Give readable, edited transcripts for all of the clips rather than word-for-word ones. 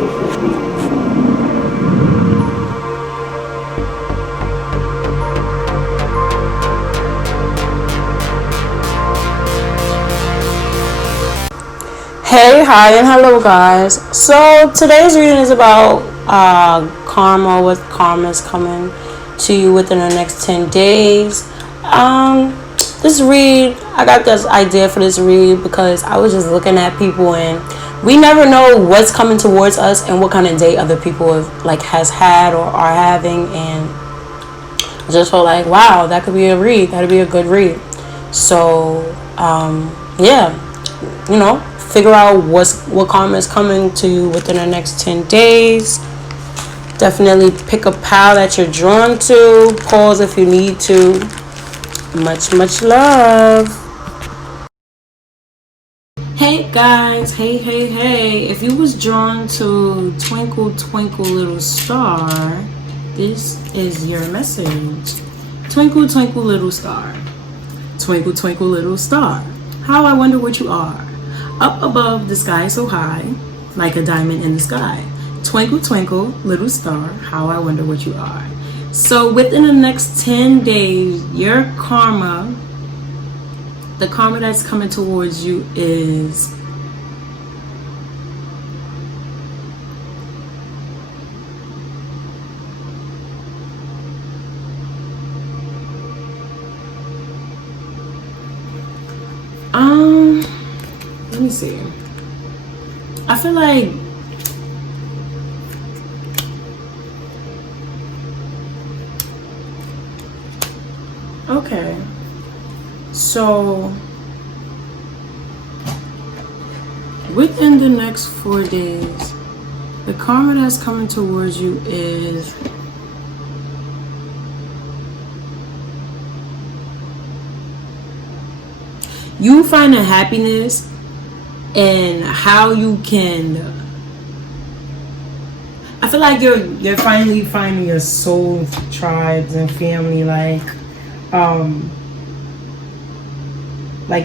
Hey, hi, and hello, guys. So today's reading is about karma. What karma is coming to you within the next 10 days. I got this idea for this read because I was just looking at people, and we never know what's coming towards us and what kind of day other people has had or are having, and I just felt like, wow, that could be a read. That'd be a good read. So yeah, figure out what karma is coming to you within the next 10 days. Definitely pick a pile that you're drawn to. Pause if you need to. Much love. Hey guys, hey. If you was drawn to Twinkle Twinkle Little Star, this is your message. Twinkle Twinkle Little Star. Twinkle Twinkle Little Star. How I wonder what you are. Up above the sky so high, like a diamond in the sky. Twinkle, twinkle, little star, how I wonder what you are. So within the next 10 days, your karma, the karma that's coming towards you is let me see. I feel like okay. So within the next 4 days, the karma that's coming towards you is you finding happiness and how you can. I feel like you're finally finding your soul tribes and family, like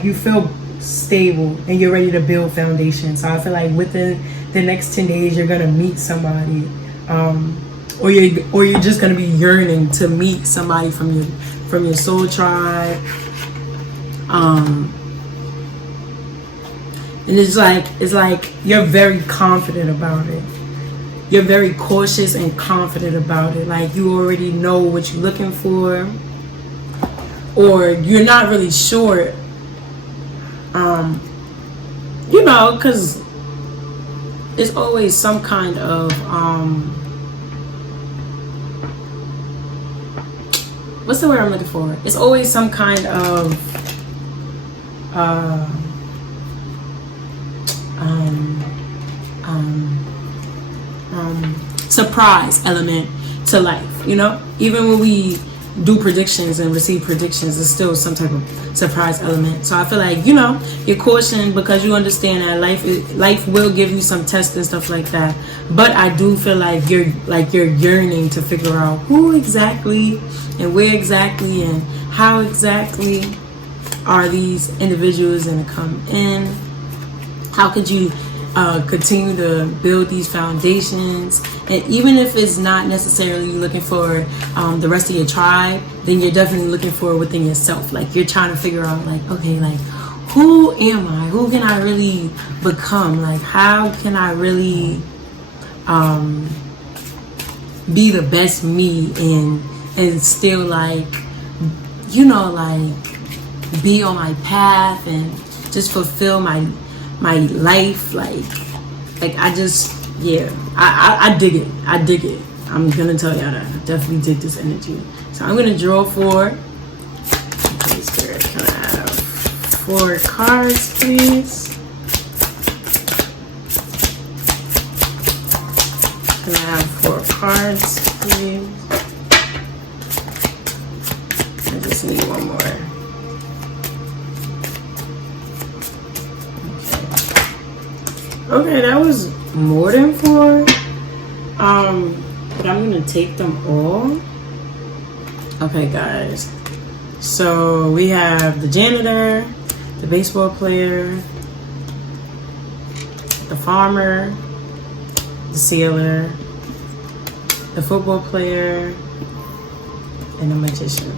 you feel stable and you're ready to build foundation. So I feel like within the next 10 days you're gonna meet somebody, or you're just gonna be yearning to meet somebody from your soul tribe. And it's like you're very confident about it. You're very cautious and confident about it. Like you already know what you're looking for, or you're not really sure. Because it's always some kind of what's the word I'm looking for? It's always some kind of surprise element to life. Even when we do predictions and receive predictions, it's still some type of surprise element. So I feel like you're cautioned because you understand that life will give you some tests and stuff like that. But I do feel like you're yearning to figure out who exactly and where exactly and how exactly are these individuals going to come in. How could you continue to build these foundations? And even if it's not necessarily looking for the rest of your tribe, then you're definitely looking for within yourself. Like you're trying to figure out, okay, who am I? Who can I really become? Like how can I really be the best me and still be on my path and just fulfill my life. I dig it. I'm gonna tell y'all that I definitely dig this energy. So I'm gonna draw 4. Okay, Spirit, can I have 4 cards, please? Can I have 4 cards, please? I just need one more. Okay, that was more than 4. But I'm gonna take them all. Okay, guys. So we have the janitor, the baseball player, the farmer, the sailor, the football player, and the magician.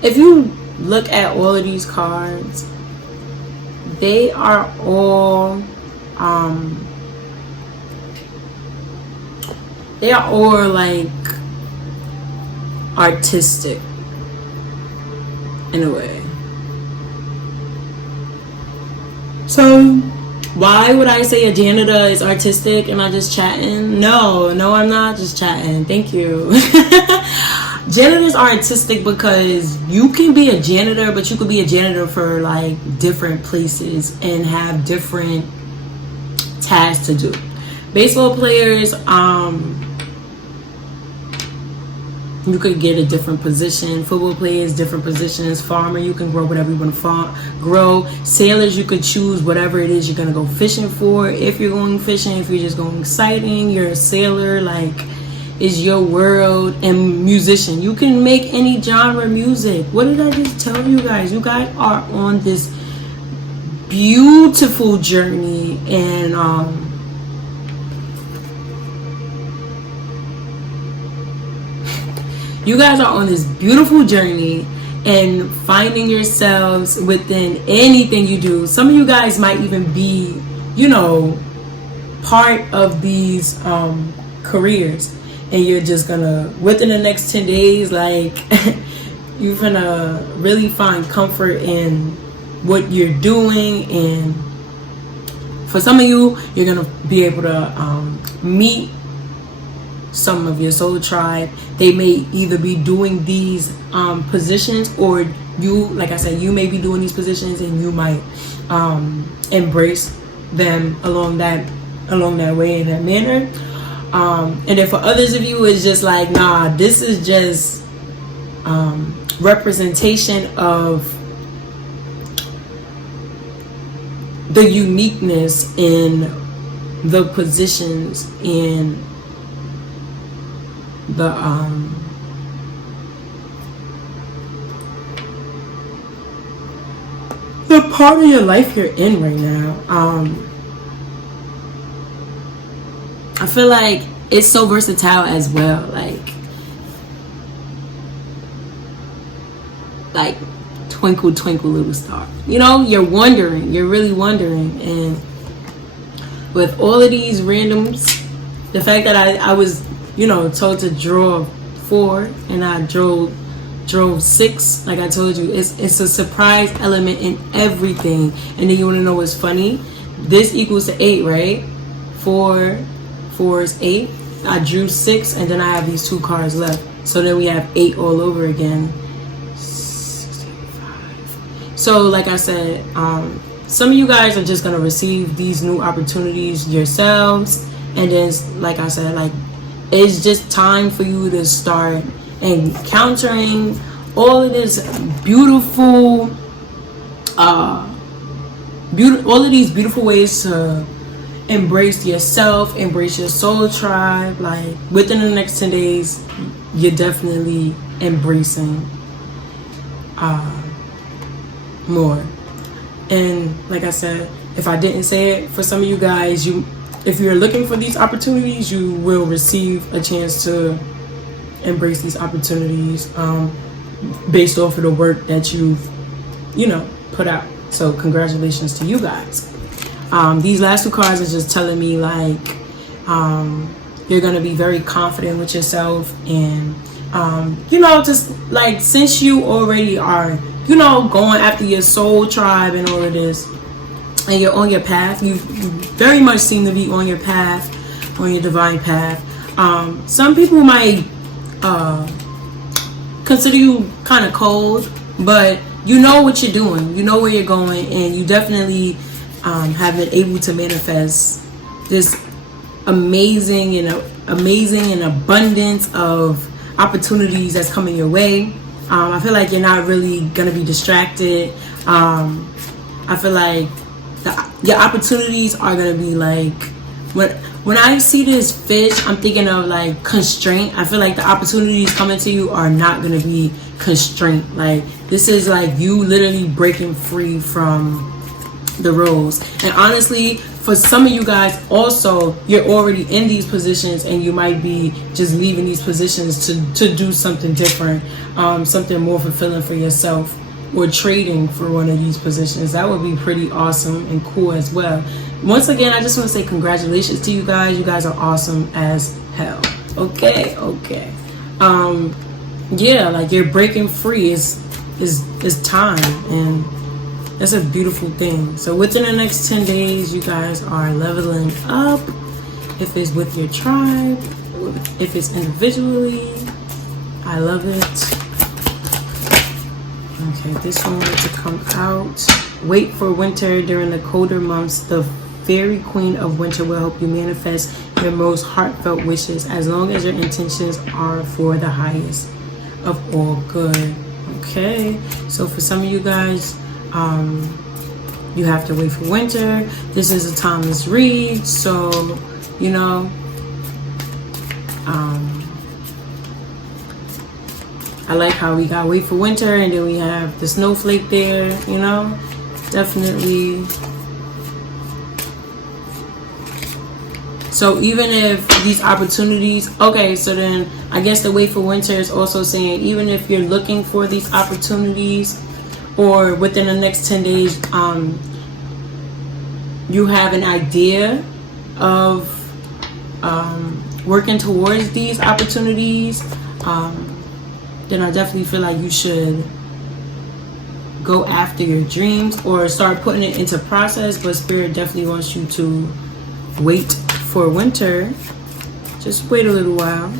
If you look at all of these cards, they are all like artistic in a way. So why would I say a janitor is artistic and I'm just chatting? No, I'm not just chatting. Thank you. Janitors are artistic because you can be a janitor, but you could be a janitor for like different places and have different tasks to do. Baseball players, you could get a different position. Football players, different positions. Farmer, you can grow whatever you want to grow. Sailors, you could choose whatever it is you're going to go fishing for. If you're going fishing, if you're just going sighting, you're a sailor, like, is your world. And musician, you can make any genre music. What did I just tell you guys? You guys are on this beautiful journey, and you guys are on this beautiful journey and finding yourselves within anything you do. Some of you guys might even be, you know, part of these careers, and you're just gonna, within the next 10 days, like, you're gonna really find comfort in what you're doing. And for some of you, you're gonna be able to meet some of your soul tribe. They may either be doing these positions, or you, like I said, you may be doing these positions and you might embrace them along that way, in that manner. And then for others of you, it's just like, nah, this is just representation of the uniqueness in the positions in the part of your life you're in right now. I feel like it's so versatile as well. Like twinkle, twinkle, little star. You know, you're really wondering. And with all of these randoms, the fact that I was, you know, told to draw 4 and I drove 6, like I told you, it's a surprise element in everything. And then you want to know what's funny? This equals to 8, right? 4 is 8. I drew 6, and then I have these 2 cards left. So then we have 8 all over again. 65. So like I said, some of you guys are just gonna receive these new opportunities yourselves, and then, like I said, like, it's just time for you to start encountering all of this beautiful, all of these beautiful ways to embrace yourself, embrace your soul tribe. Like, within the next 10 days, you're definitely embracing more. And like I said, if I didn't say it, for some of you guys, if you're looking for these opportunities, you will receive a chance to embrace these opportunities based off of the work that you've, you know, put out. So congratulations to you guys. These last 2 cards are just telling me, like, you're going to be very confident with yourself. And, you know, just like, since you already are, you know, going after your soul tribe and all of this, and you're on your path, you very much seem to be on your path, on your divine path. Some people might consider you kind of cold, but you know what you're doing, you know where you're going, and you definitely have been able to manifest this amazing and abundance of opportunities that's coming your way. I feel like you're not really gonna be distracted. I feel like your opportunities are gonna be like, when I see this fish, I'm thinking of like constraint. I feel like the opportunities coming to you are not gonna be constraint. Like, this is like you literally breaking free from the rules. And honestly, for some of you guys also, you're already in these positions and you might be just leaving these positions to do something different, something more fulfilling for yourself, or trading for one of these positions. That would be pretty awesome and cool as well. Once again, I just want to say congratulations to you guys. You guys are awesome as hell. Okay. Yeah, like, you're breaking free. Is time, and that's a beautiful thing. So within the next 10 days, you guys are leveling up. If it's with your tribe, if it's individually, I love it. Okay, this one wants to come out. Wait for winter. During the colder months, the fairy queen of winter will help you manifest your most heartfelt wishes, as long as your intentions are for the highest of all good. Okay, so for some of you guys, you have to wait for winter. This is a timeless read, so you know, I like how we got wait for winter, and then we have the snowflake there, you know, definitely. So even if these opportunities, okay, so then I guess the wait for winter is also saying, even if you're looking for these opportunities, or within the next 10 days, you have an idea of working towards these opportunities, then I definitely feel like you should go after your dreams or start putting it into process. But Spirit definitely wants you to wait for winter. Just wait a little while.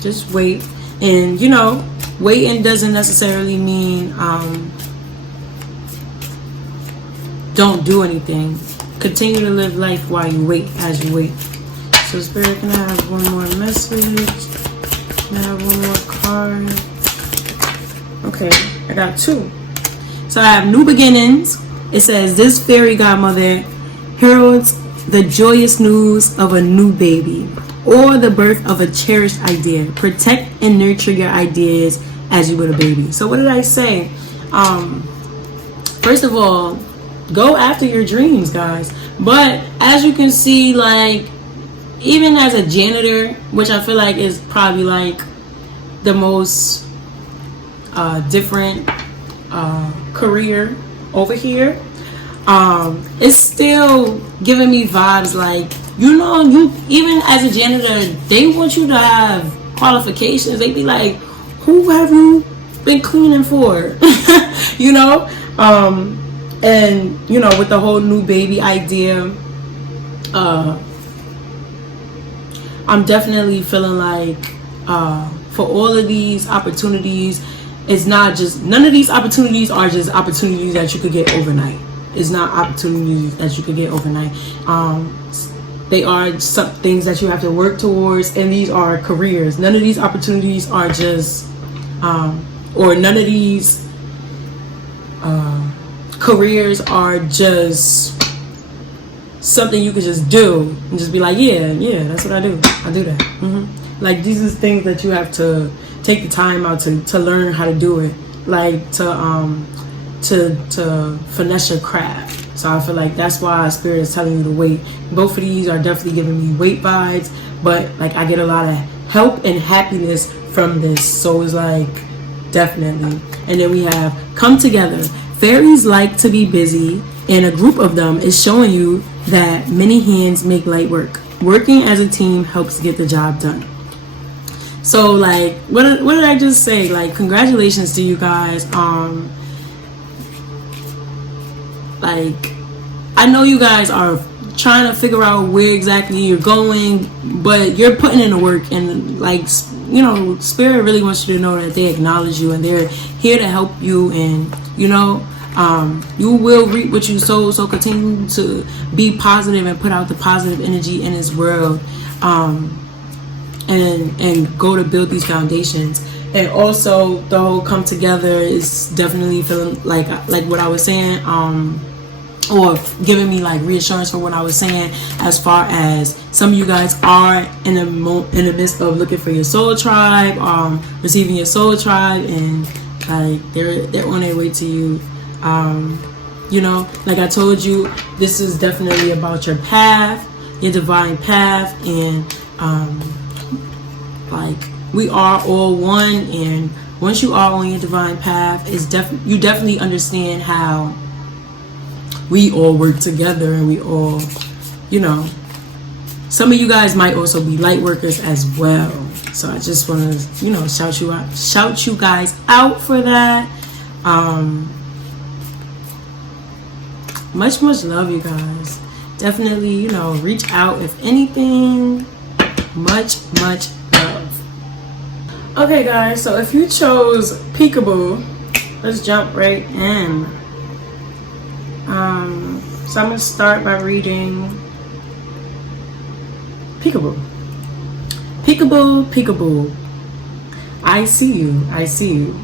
Just wait. And you know, waiting doesn't necessarily mean don't do anything. Continue to live life while you wait, as you wait. So Spirit, can I have one more message? Can I have one more card? Okay, I got two. So I have new beginnings. It says, this fairy godmother heralds the joyous news of a new baby or the birth of a cherished idea. Protect and nurture your ideas as you would a baby. So what did I say? First of all, go after your dreams, guys. But as you can see, like, even as a janitor, which I feel like is probably like the most different career over here, it's still giving me vibes like, you know, you even as a janitor, they want you to have qualifications. They be like, who have you been cleaning for? You know, and you know, with the whole new baby idea, I'm definitely feeling like for all of these opportunities, it's not just, none of these opportunities are just opportunities that you could get overnight. It's not opportunities that you could get overnight. They are some things that you have to work towards, and these are careers. None of these opportunities are just, or none of these careers are just something you could just do and just be like, yeah, that's what I do. I do that. Like, these are things that you have to take the time out to learn how to do it, like to finesse your craft. So I feel like that's why Spirit is telling you to wait. Both of these are definitely giving me wait vibes, but like, I get a lot of help and happiness from this. So it's like, definitely. And then we have come together. Fairies like to be busy, and a group of them is showing you that many hands make light work. Working as a team helps get the job done. So like, what did I just say? Like, congratulations to you guys. Like, I know you guys are trying to figure out where exactly you're going, but you're putting in the work, and like, you know, Spirit really wants you to know that they acknowledge you and they're here to help you, and you know, you will reap what you sow. So continue to be positive and put out the positive energy in this world, and go to build these foundations. And also the whole come together is definitely feeling like what I was saying, or giving me like reassurance for what I was saying, as far as some of you guys are in the midst of looking for your soul tribe, receiving your soul tribe, and like they're on their way to you. You know, like I told you, this is definitely about your path, your divine path, and like we are all one. And once you are on your divine path, you definitely understand how we all work together, and we all, you know, some of you guys might also be light workers as well. So I just want to, you know, shout you guys out for that. Much love, you guys. Definitely, you know, reach out if anything. Much love. Okay, guys, so if you chose Peekaboo, let's jump right in. So I'm gonna start by reading Peekaboo. Peekaboo. I see you. I see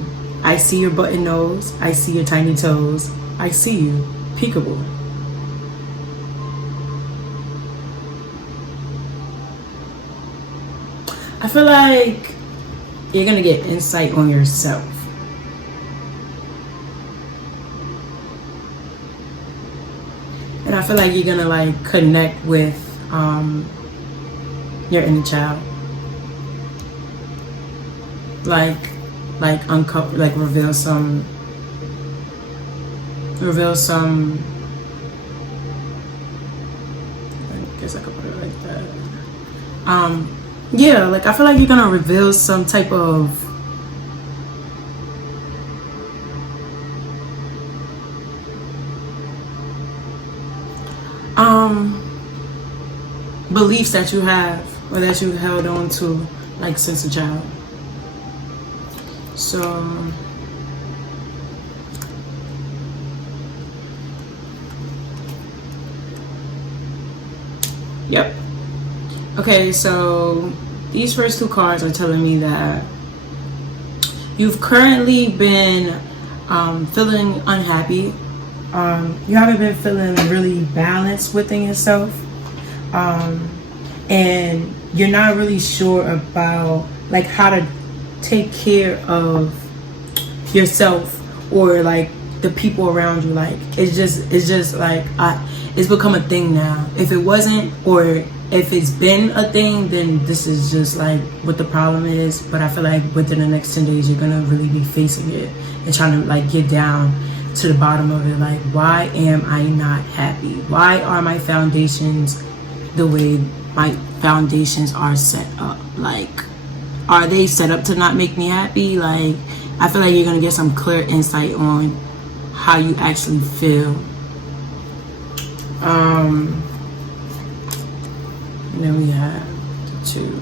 your button nose. I see your tiny toes. I see you. Peekaboo. I feel like you're gonna get insight on yourself. And I feel like you're gonna like connect with your inner child. Like uncover, like reveal some, I guess I could put it like that. Yeah, like I feel like you're gonna reveal some type of beliefs that you have, or that you held on to like since a child. So yep. Okay, so these first two cards are telling me that you've currently been feeling unhappy. You haven't been feeling really balanced within yourself. And you're not really sure about like how to take care of yourself or like the people around you. Like it's just like it's become a thing now. If it wasn't, or if it's been a thing, then this is just like what the problem is. But I feel like within the next 10 days you're gonna really be facing it and trying to like get down to the bottom of it. Like, why am I not happy? Why are my foundations the way my foundations are set up? Like, are they set up to not make me happy? Like, I feel like you're gonna get some clear insight on how you actually feel. Then we have two.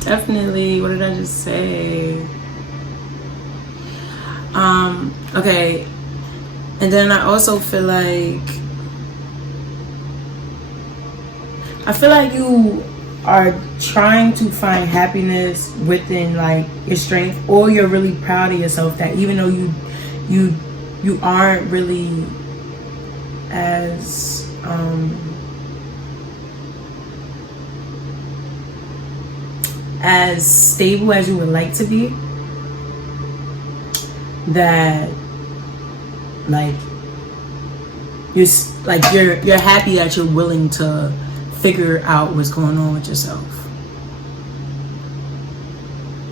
Definitely, what did I just say? Okay, and then I also feel like you are trying to find happiness within like your strength, or you're really proud of yourself that even though you aren't really as stable as you would like to be, that like you're happy that you're willing to figure out what's going on with yourself.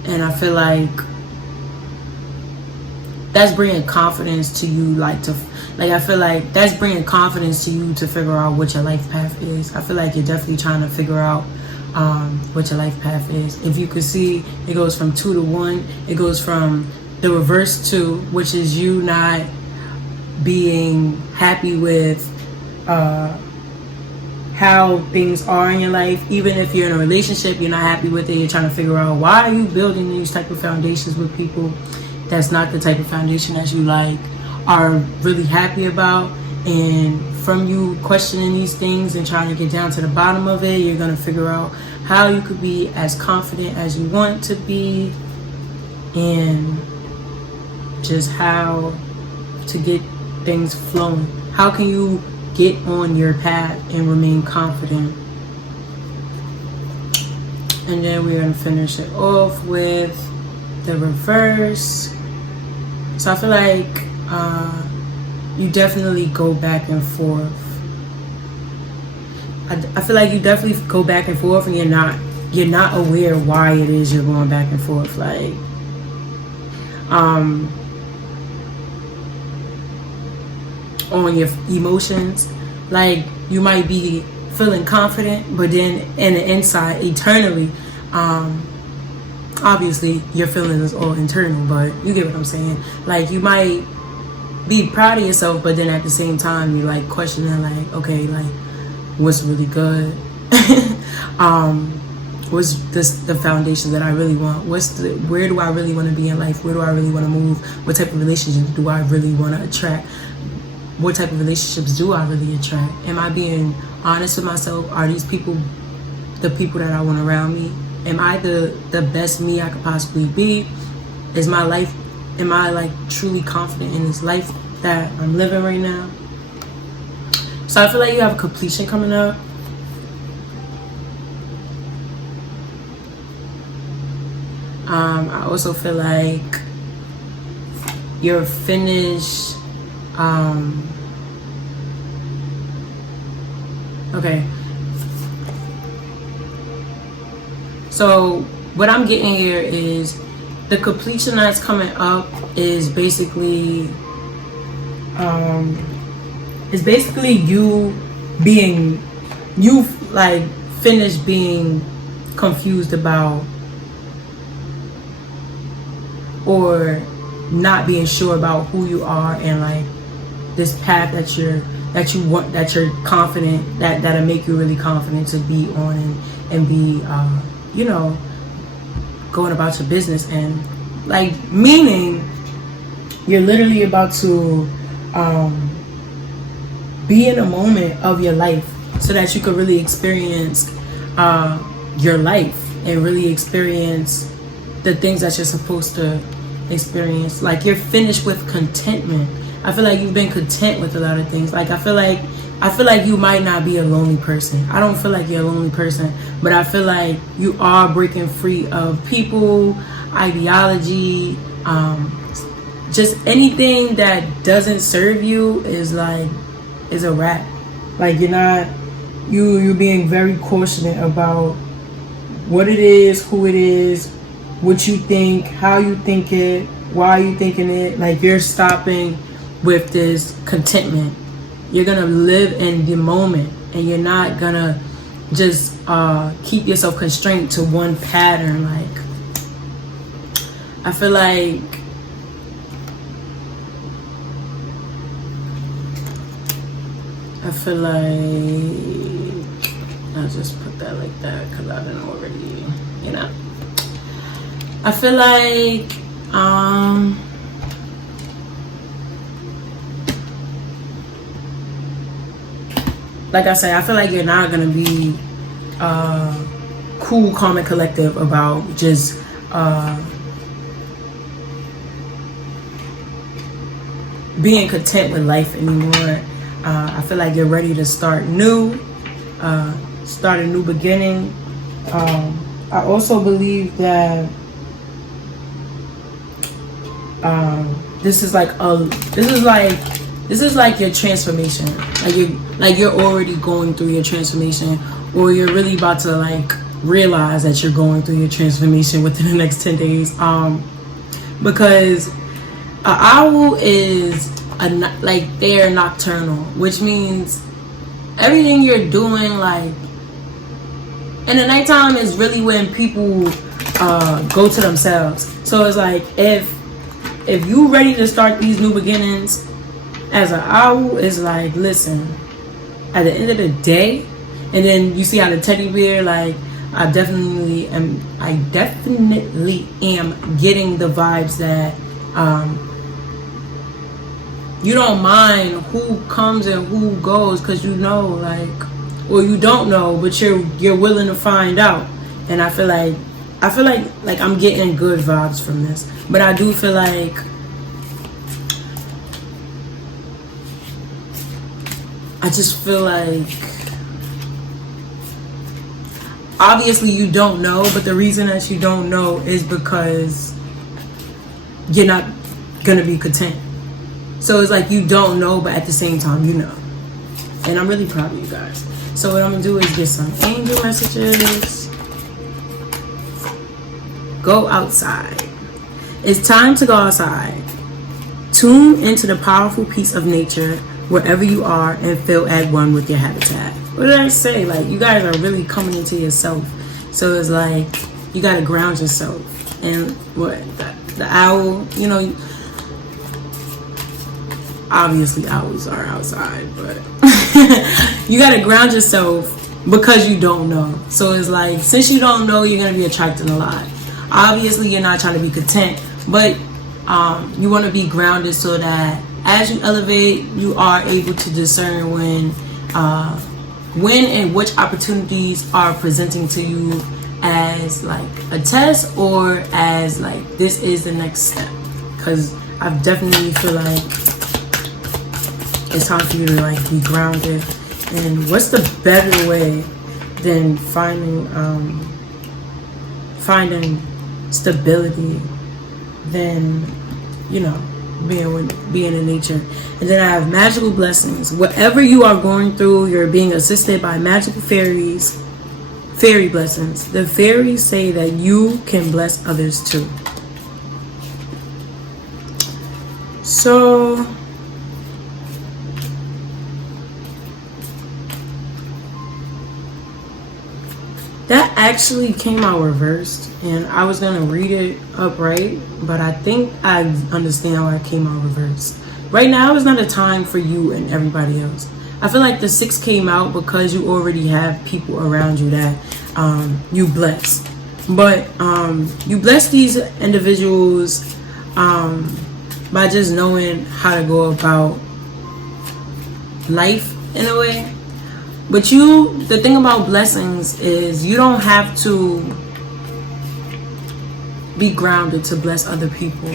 And I feel like that's bringing confidence to you, I feel like that's bringing confidence to you to figure out what your life path is. I feel like you're definitely trying to figure out what your life path is. If you could see, it goes from 2 to 1. It goes from the reverse 2, which is you not being happy with how things are in your life. Even if you're in a relationship, you're not happy with it. You're trying to figure out, why are you building these type of foundations with people that's not the type of foundation that you like are really happy about. And from you questioning these things and trying to get down to the bottom of it, you're going to figure out how you could be as confident as you want to be, and just how to get things flowing. How can you get on your path and remain confident? And then we're going to finish it off with the reverse. So I feel like you definitely go back and forth. I feel like you definitely go back and forth, and you're not aware why it is you're going back and forth. Like on your emotions, like you might be feeling confident, but then in the inside, eternally, obviously your feelings is all internal, but you get what I'm saying. Like you might be proud of yourself, but then at the same time you like questioning, like, okay, like what's really good? What's the foundation that I really want? Where do I really want to be in life? Where do I really want to move? What type of relationships do I really want to attract? What type of relationships do I really attract? Am I being honest with myself? Are these people the people that I want around me? Am I the best me I could possibly be? Is my life, am I like truly confident in this life that I'm living right now? So I feel like you have a completion coming up. I also feel like you're finished. Okay. So what I'm getting here is the completion that's coming up is basically you like finished being confused about or not being sure about who you are, and like this path that you're confident that'll make you really confident to be on and be going about your business, and like meaning you're literally about to be in a moment of your life so that you could really experience your life and really experience the things that you're supposed to experience. Like you're finished with contentment. I feel like you've been content with a lot of things. Like I feel like you might not be a lonely person. I don't feel like you're a lonely person, but I feel like you are breaking free of people, ideology, just anything that doesn't serve you is a wrap. Like you're being very cautious about what it is, who it is, what you think, how you think it, why you thinking it. Like you're stopping with this contentment. You're gonna live in the moment, and you're not gonna just keep yourself constrained to one pattern. Like I feel like I'll just put that like that because I didn't already, I feel like I said, I feel like you're not gonna be cool, calm, and collective about just being content with life anymore. I feel like you're ready to start new, start a new beginning. I also believe that this is like your transformation. Like you're already going through your transformation, or you're really about to like realize that you're going through your transformation within the next 10 days. Because an owl is they're nocturnal, which means everything you're doing like in the nighttime is really when people go to themselves. So it's like if you ready to start these new beginnings as an owl, is like, listen, at the end of the day, and then you see how the teddy bear, like I definitely am getting the vibes that you don't mind who comes and who goes, because or you don't know, but you're willing to find out. and I feel like I'm getting good vibes from this. But I do feel like I just feel like obviously you don't know, but the reason that you don't know is because you're not gonna be content. So it's like you don't know, but at the same time you know. And I'm really proud of you guys. So what I'm gonna do is get some angel messages. Go outside. It's time to go outside. Tune into the powerful peace of nature wherever you are and feel at one with your habitat. What did I say? Like, you guys are really coming into yourself. So it's like you gotta ground yourself. And what the owl, you know, obviously owls are outside, but you gotta ground yourself because you don't know. So it's like, since you don't know, you're gonna be attracting a lot. Obviously you're not trying to be content, but you want to be grounded so that as you elevate, you are able to discern when and which opportunities are presenting to you as like a test or as like this is the next step. Because I definitely feel like it's time for you to like be grounded. And what's the better way than finding stability than, you know, being in nature. And then I have magical blessings. Whatever you are going through, you're being assisted by magical fairies, fairy blessings. The fairies say that you can bless others too. So that actually came out reversed, and I was gonna read it upright, but I think I understand why it came out reversed. Right now is not a time for you and everybody else. I feel like the 6 came out because you already have people around you that you bless. But you bless these individuals by just knowing how to go about life in a way. But the thing about blessings is you don't have to be grounded to bless other people.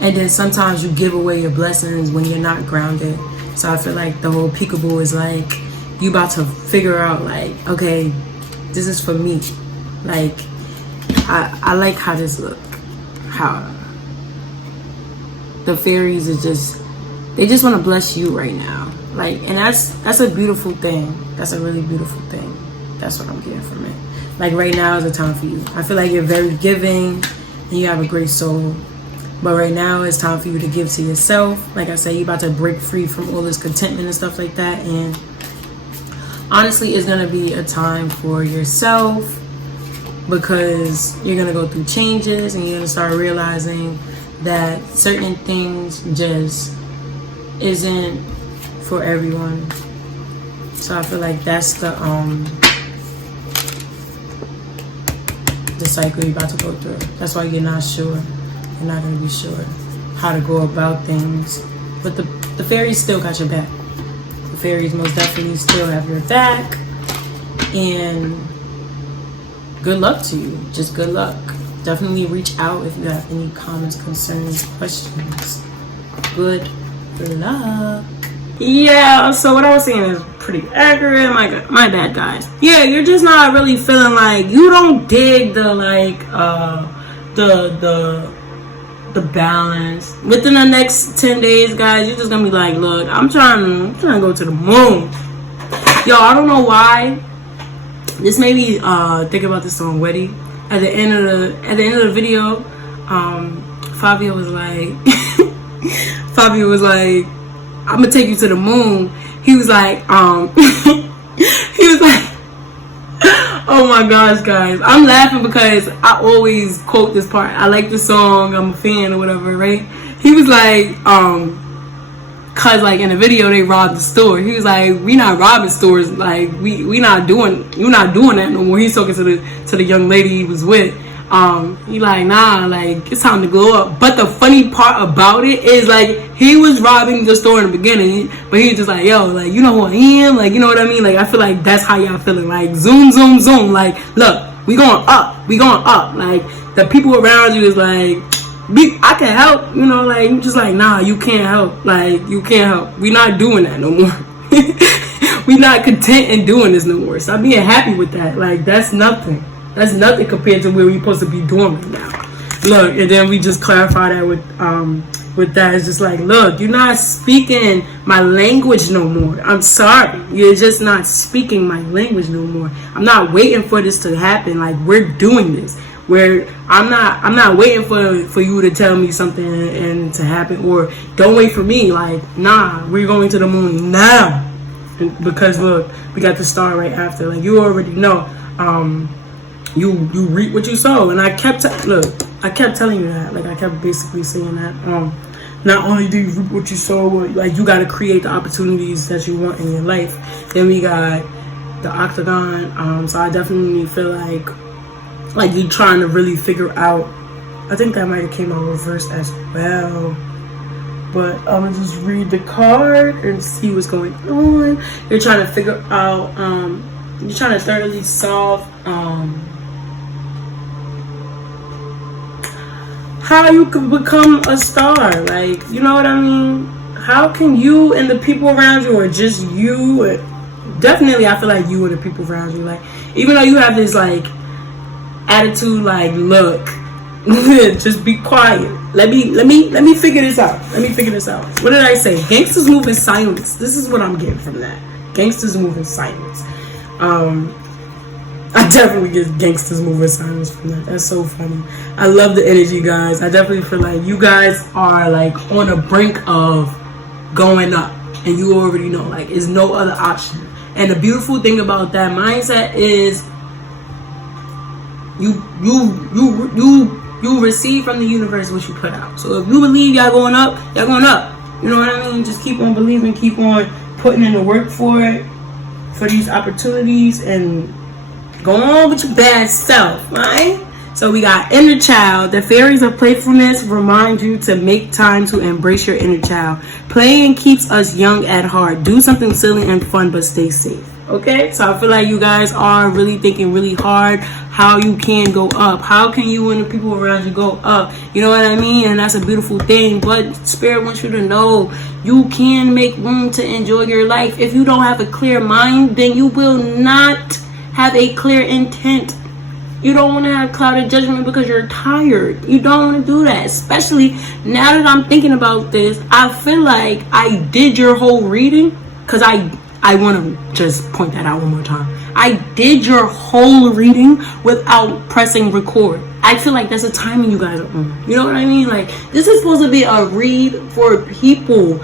And then sometimes you give away your blessings when you're not grounded. So I feel like the whole peekaboo is like you about to figure out like, okay, this is for me. Like I like how this look. How the fairies are they just want to bless you right now. Like, and that's a beautiful thing. That's a really beautiful thing. That's what I'm getting from it. Like right now is a time for you. I feel like you're very giving and you have a great soul. But right now it's time for you to give to yourself. Like I said, you're about to break free from all this contentment and stuff like that. And honestly, it's going to be a time for yourself because you're going to go through changes and you're going to start realizing that certain things just isn't for everyone. So I feel like that's the cycle you're about to go through. That's why you're not sure. You're not going to be sure how to go about things. But the fairies still got your back. The fairies most definitely still have your back. And good luck to you. Just good luck. Definitely reach out if you have any comments, concerns, questions. Good luck. Yeah, so what I was saying is pretty accurate. My bad, guys. Yeah, you're just not really feeling like you don't dig the like the balance. Within the next 10 days, guys, you're just gonna be like, look, I'm trying to go to the moon. Yo, I don't know why. This made me think about this song Weddy. At the end of the video, Fabio was like, I'm gonna take you to the moon. He was like, he was like, oh my gosh, guys. I'm laughing because I always quote this part. I like the song, I'm a fan or whatever, right? He was like, cause like in the video they robbed the store. He was like, we not robbing stores, like we not doing that no more. He's talking to the young lady he was with. He like, nah, like it's time to go up. But the funny part about it is like he was robbing the store in the beginning, but he was just like, yo, like you know who I am, like you know what I mean? Like I feel like that's how y'all feeling. Like zoom, zoom, zoom. Like look, We going up. We going up. Like, the people around you is like, I can help, you know, like, you just like, nah, you can't help. Like, you can't help. We not doing that no more. We not content in doing this no more. Stop being happy with that. Like, that's nothing. That's nothing compared to where we're supposed to be doing right now. Look, and then we just clarify that with that. It's just like, look, you're not speaking my language no more. I'm sorry. You're just not speaking my language no more. I'm not waiting for this to happen. Like, we're doing this. Where I'm not waiting for you to tell me something and to happen, or don't wait for me. Like, nah, we're going to the moon now. Because look, we got the star right after. Like, you already know, you reap what you sow. And I kept telling you that. Like, I kept basically saying that. Not only do you reap what you sow, like, you got to create the opportunities that you want in your life. Then we got the octagon. So I definitely feel like you trying to really figure out. I think that might have came out reversed as well. But I'm gonna just read the card and see what's going on. You're trying to figure out. You're trying to thoroughly solve how you can become a star. Like, you know what I mean? How can you and the people around you, or just you? Definitely, I feel like you and the people around you. Like, even though you have this like attitude, like, look, just be quiet. Let me figure this out. Let me figure this out. What did I say? Gangsters move in silence. This is what I'm getting from that. Gangsters move in silence. I definitely get gangsters move in silence from that. That's so funny. I love the energy, guys. I definitely feel like you guys are like on the brink of going up, and you already know, like, there's no other option. And the beautiful thing about that mindset is you receive from the universe what you put out. So if you believe y'all going up, y'all going up. You know what I mean? Just keep on believing, keep on putting in the work for it, for these opportunities, and go on with your bad self, right? So we got inner child. The fairies of playfulness remind you to make time to embrace your inner child. Playing keeps us young at heart. Do something silly and fun, but stay safe. Okay, so I feel like you guys are really thinking really hard how you can go up. How can you and the people around you go up? You know what I mean? And that's a beautiful thing. But Spirit wants you to know you can make room to enjoy your life. If you don't have a clear mind, then you will not have a clear intent. You don't want to have clouded judgment because you're tired. You don't want to do that. Especially now that I'm thinking about this, I feel like I did your whole reading. Because I want to just point that out one more time. I did your whole reading without pressing record. I feel like that's the timing you guys are on. You know what I mean? Like, this is supposed to be a read for people.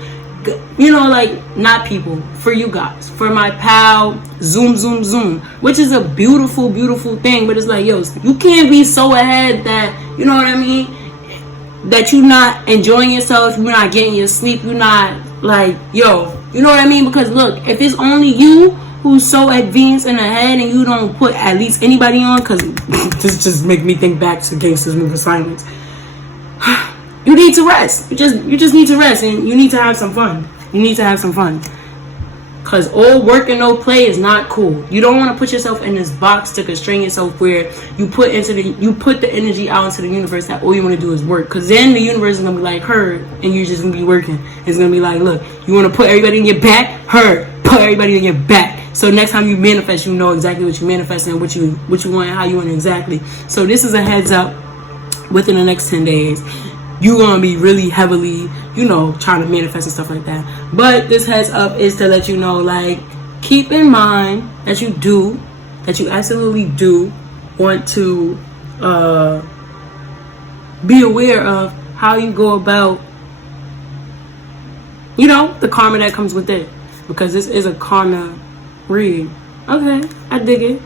You know, like, not people, for you guys, for my pal, zoom, which is a beautiful, beautiful thing. But it's like, yo, you can't be so ahead that, you know what I mean, that you're not enjoying yourself, you're not getting your sleep, you're not, like, yo, you know what I mean? Because look, if it's only you who's so advanced and ahead, and you don't put at least anybody on, because this just make me think back to Gangsters Move in Silence. You need to rest. You just need to rest, and you need to have some fun. You need to have some fun. Because all work and no play is not cool. You don't want to put yourself in this box to constrain yourself where you put the energy out into the universe that all you want to do is work. Because then the universe is going to be like, heard, and you're just going to be working. It's going to be like, look, you want to put everybody in your back? Heard. Put everybody in your back. So next time you manifest, you know exactly what you manifest and what you want and how you want it exactly. So this is a heads up. Within the next 10 days, you're going to be really heavily, trying to manifest and stuff like that. But this heads up is to let you know, like, keep in mind that you absolutely do want to be aware of how you go about, the karma that comes with it. Because this is a karma read. Okay, I dig it.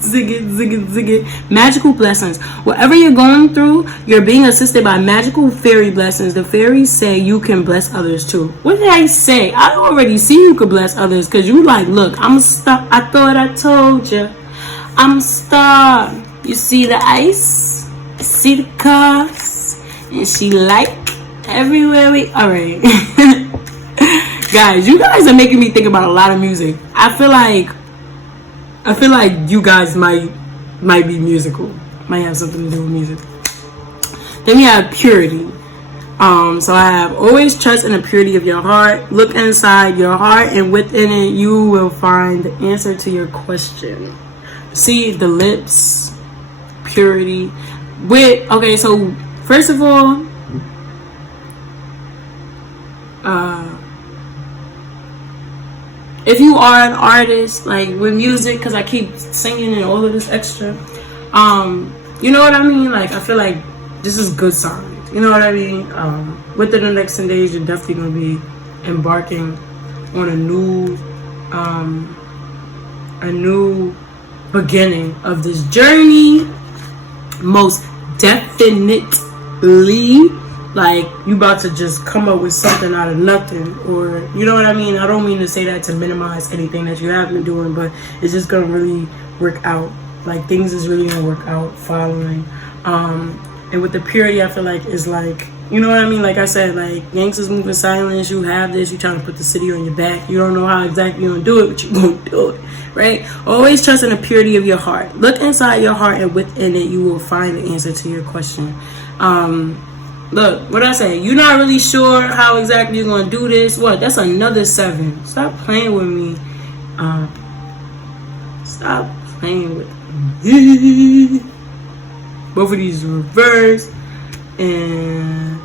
Zig it. Magical blessings. Whatever you're going through, you're being assisted by magical fairy blessings. The fairies say you can bless others too. What did I say? I already see you could bless others, because you like, look, I'm a star. I thought I told you. I'm a star. You see the ice? You see the cars? And she like everywhere we... Alright. Guys, you guys are making me think about a lot of music. I feel like you guys might might be musical, might have something to do with music. Then we have purity. So I have always trust in the purity of your heart. Look inside your heart, and within it you will find the answer to your question. See the lips, purity. Okay, so first of all, if you are an artist, like with music, because I keep singing and all of this extra, you know what I mean? Like, I feel like this is good signs. You know what I mean? Within the next 10 days, you're definitely going to be embarking on a new beginning of this journey. Most definitely. Like, you about to just come up with something out of nothing, or you know what I mean? I don't mean to say that to minimize anything that you have been doing, but it's just gonna really work out. Like, things is really gonna work out following. And with the purity, I feel like is like, you know what I mean? Like I said, like, gangsters move in silence. You have this, you trying to put the city on your back. You don't know how exactly you're gonna do it, but you're gonna do it, right? Always trust in the purity of your heart. Look inside your heart, and within it you will find the answer to your question. Look, what I say, you're not really sure how exactly you're going to do this. What? That's another 7. Stop playing with me. Stop playing with me. Both of these reverse. And,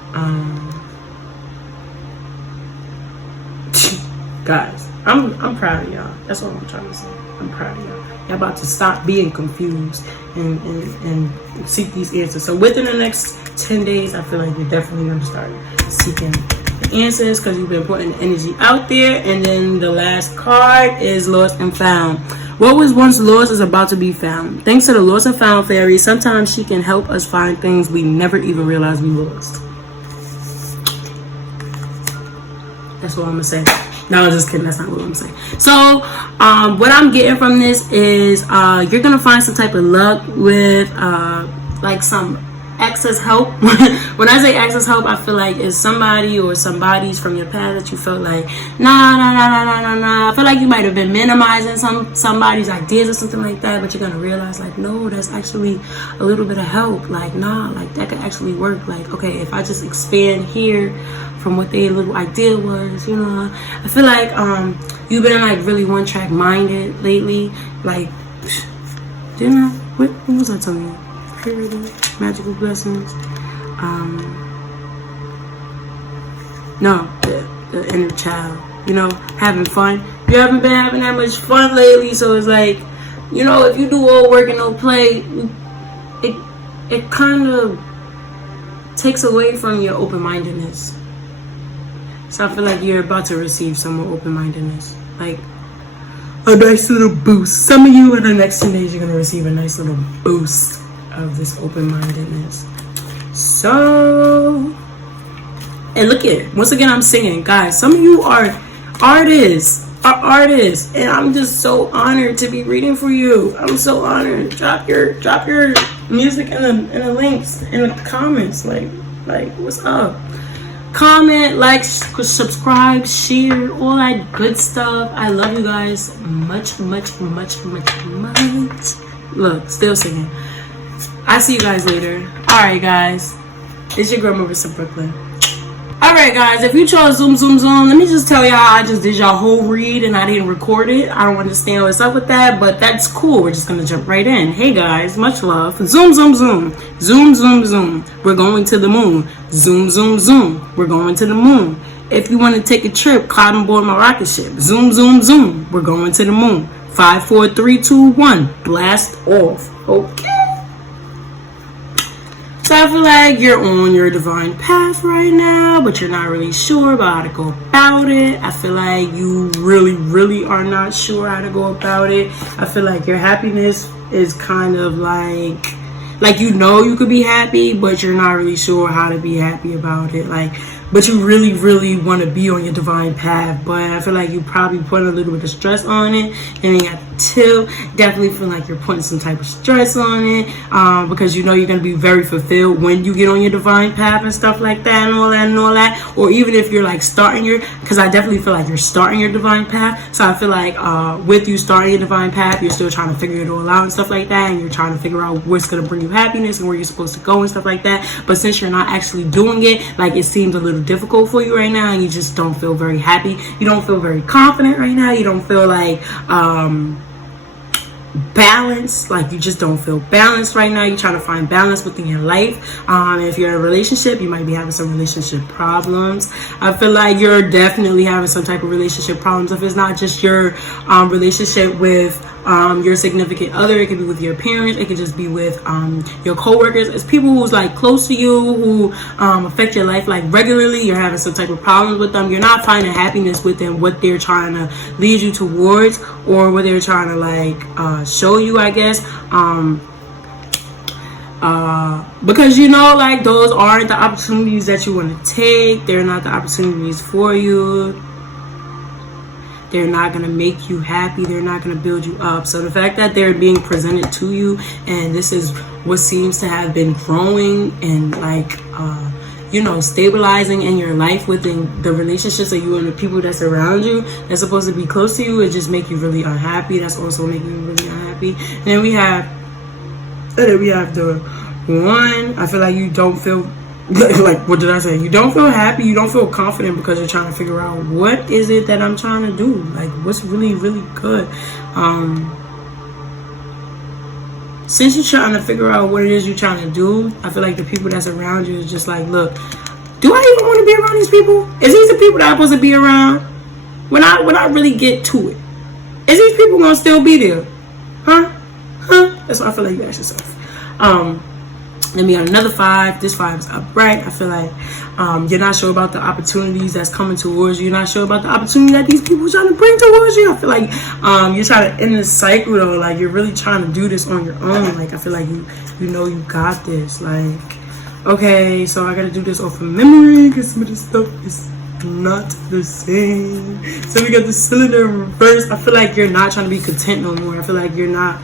guys, I'm proud of y'all. That's what I'm trying to say. I'm proud of y'all. Y'all about to stop being confused and seek these answers. So within the next 10 days, I feel like you're definitely going to start seeking the answers, because you've been putting the energy out there. And then the last card is Lost and Found. What was once lost is about to be found. Thanks to the Lost and Found fairy, sometimes she can help us find things we never even realized we lost. That's what I'm going to say. No, I'm just kidding. That's not what I'm saying. So, what I'm getting from this is you're going to find some type of luck with like some access help. When I say access help, I feel like it's somebody or somebody's from your past that you felt like, nah. I feel like you might have been minimizing somebody's ideas or something like that, but you're going to realize, like, no, that's actually a little bit of help. Like, nah, like, that could actually work. Like, okay, if I just expand here from what their little idea was, you know. I feel like you've been like really one track minded lately. Like, didn't I? What was I telling you? Purity, magical blessings. No, the inner child. You know, having fun. You haven't been having that much fun lately, so it's like, you know, if you do all work and no play, it kind of takes away from your open-mindedness. So I feel like you're about to receive some more open-mindedness. Like a nice little boost. Some of you in the next 10 days, you're going to receive a nice little boost of this open-mindedness. So, and look at it. Once again, I'm singing. Guys, some of you are artists. And I'm just so honored to be reading for you. I'm so honored. Drop your music in the links in the comments. Like what's up? Comment, like, subscribe, share, all that good stuff. I love you guys much. Look, still singing. I'll see you guys later. Alright, guys. It's your girl, marissabklyn. Alright, guys. If you chose Zoom, let me just tell y'all, I just did y'all whole read and I didn't record it. I don't understand what's up with that, but that's cool. We're just going to jump right in. Hey, guys. Much love. Zoom. Zoom. We're going to the moon. Zoom. We're going to the moon. If you want to take a trip, climb aboard my rocket ship. Zoom. We're going to the moon. 5, 4, 3, 2, 1. Blast off. Okay. So I feel like you're on your divine path right now, but you're not really sure about how to go about it. I feel like you really are not sure how to go about it. I feel like your happiness is kind of like Like, you know you could be happy, but you're not really sure how to be happy about it. Like, but you really, really want to be on your divine path. But I feel like you probably put a little bit of stress on it. And then you got the tilt. Definitely feel like you're putting some type of stress on it. Because you know you're going to be very fulfilled when you get on your divine path and stuff like that and all that and all that. Or even if you're like starting your, because I definitely feel like you're starting your divine path. So I feel like with you starting your divine path, you're still trying to figure it all out and stuff like that. And you're trying to figure out what's going to bring you happiness and where you're supposed to go and stuff like that. But since you're not actually doing it, like, it seems a little difficult for you right now, and you just don't feel very happy. You don't feel very confident right now. You don't feel like balance. Like, you just don't feel balanced right now. You're trying to find balance within your life. If you're in a relationship, you might be having some relationship problems. I feel like you're definitely having some type of relationship problems. If it's not just your relationship with your significant other, it could be with your parents, it could just be with your co-workers. It's people who's like close to you, who affect your life like regularly. You're having some type of problems with them. You're not finding happiness within what they're trying to lead you towards, or what they're trying to like show you, I guess. Because you know, like, those aren't the opportunities that you want to take. They're not the opportunities for you. They're not going to make you happy. They're not going to build you up. So the fact that they're being presented to you, and this is what seems to have been growing and like you know, stabilizing in your life within the relationships of you and the people that's around you, that's supposed to be close to you, it just make you really unhappy. That's also making you really unhappy. And then we have the one, I feel like you don't feel like, what did I say? You don't feel happy, you don't feel confident, because you're trying to figure out, what is it that I'm trying to do? Like, what's really, really good? Since you're trying to figure out what it is you're trying to do, I feel like the people that's around you is just like, look, do I even want to be around these people? Is these the people that I'm supposed to be around? When I really get to it, is these people gonna still be there? Huh? That's what I feel like you ask yourself. Then we got another 5. This 5 is upright. I feel like you're not sure about the opportunities that's coming towards you. You're not sure about the opportunity that these people are trying to bring towards you. I feel like you're trying to end this cycle, though. Like, you're really trying to do this on your own. Like, I feel like you know you got this. Like, okay, so I got to do this off of memory, because some of this stuff is not the same. So we got the cylinder in reverse. I feel like you're not trying to be content no more. I feel like you're not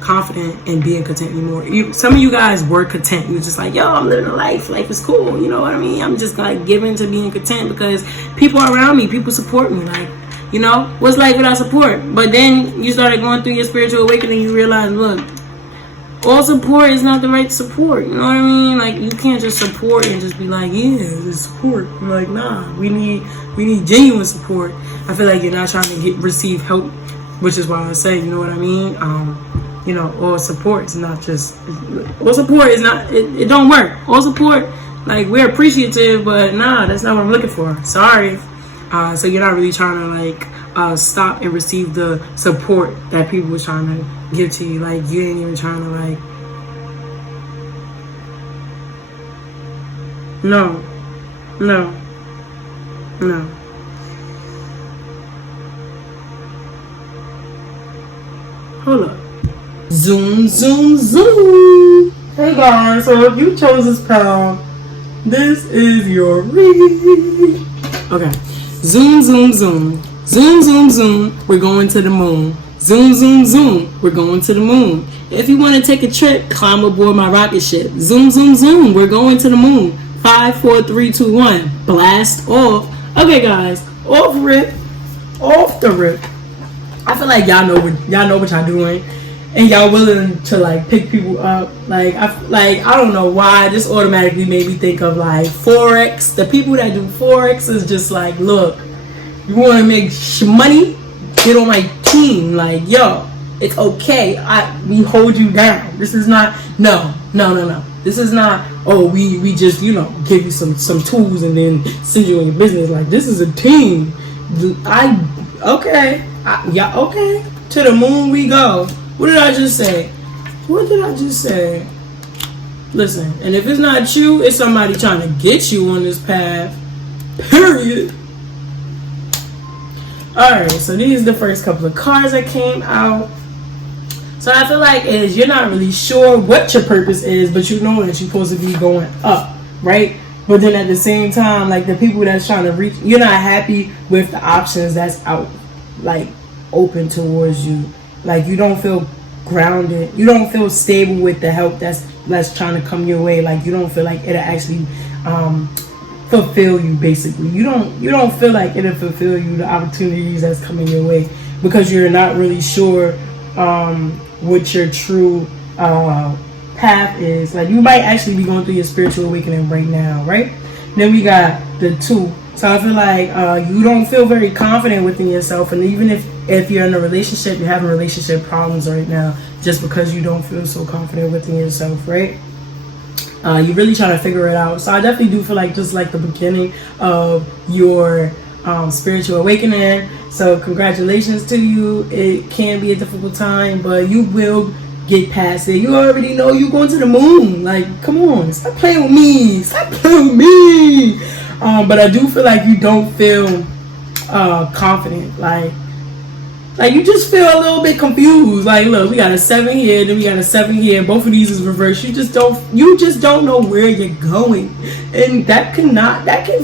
confident in being content anymore. Some of you guys were content. You were just like, yo, I'm living a life. Life is cool. You know what I mean? I'm just like giving to being content because people are around me. People support me. Like, you know, what's life without support? But then you started going through your spiritual awakening. You realize, look, all support is not the right support. You know what I mean? Like, you can't just support and just be like, yeah, this support. I'm like, nah, we need genuine support. I feel like you're not trying to receive help, which is why I say, you know what I mean? You know, all support is not just, all support is not, it don't work. All support, like, we're appreciative, but nah, that's not what I'm looking for. Sorry. So you're not really trying to, like, stop and receive the support that people was trying to give to you. Like, you ain't even trying to, like, no. Hold up. Zoom. Hey guys, so if you chose this pound, this is your read. Okay. Zoom. We're going to the moon. Zoom. We're going to the moon. If you want to take a trip, climb aboard my rocket ship. Zoom. We're going to the moon. 5, 4, 3, 2, 1. Blast off. Okay, guys. Off the rip. I feel like y'all know what y'all doing, and y'all willing to, like, pick people up. Like, I don't know why this automatically made me think of, like, Forex. The people that do Forex is just like, look, you want to make money? Get on my team. Like, yo, it's okay. We hold you down. This is not no. This is not, oh, we just, you know, give you some tools and then send you on your business. Like, this is a team. Okay. To the moon we go. What did I just say? Listen, and if it's not you, it's somebody trying to get you on this path. Period. Alright, so these are the first couple of cards that came out. So I feel like is you're not really sure what your purpose is, but you know that you're supposed to be going up, right? But then at the same time, like the people that's trying to reach, you're not happy with the options that's out, like open towards you. Like you don't feel grounded, you don't feel stable with the help that's trying to come your way. Like you don't feel like it'll actually fulfill you. Basically, you don't feel like it'll fulfill you, the opportunities that's coming your way, because you're not really sure what your true path is. Like you might actually be going through your spiritual awakening right now, right? Then we got the 2. So I feel like you don't feel very confident within yourself, and even if you're in a relationship, you're having relationship problems right now just because you don't feel so confident within yourself, right? You're really trying to figure it out. So I definitely do feel like just like the beginning of your spiritual awakening. So congratulations to you. It can be a difficult time, but you will get past it. You already know you're going to the moon. Like, come on, stop playing with me. Stop playing with me. But I do feel like you don't feel confident. Like you just feel a little bit confused. Like, look, we got a 7 here, then we got a 7 here. Both of these is reversed. You just don't know where you're going, and that can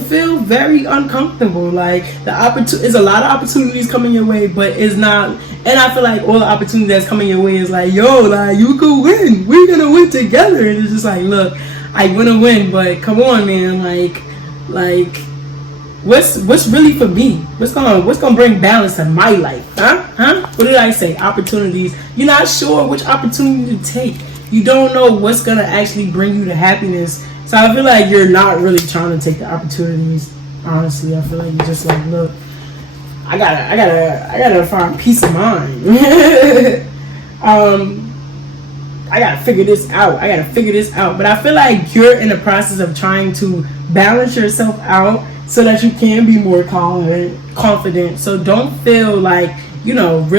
feel very uncomfortable. Like there's a lot of opportunities coming your way, but it's not. And I feel like all the opportunity that's coming your way is like, yo, like you could win. We're gonna win together. And it's just like, look, I wanna win, but come on, man. Like. What's really for me? What's gonna bring balance to my life? Huh? What did I say? Opportunities. You're not sure which opportunity to take. You don't know what's gonna actually bring you to happiness. So I feel like you're not really trying to take the opportunities. Honestly, I feel like you're just like, look, I gotta find peace of mind. I gotta figure this out. But I feel like you're in the process of trying to balance yourself out so that you can be more confident. So don't feel like, don't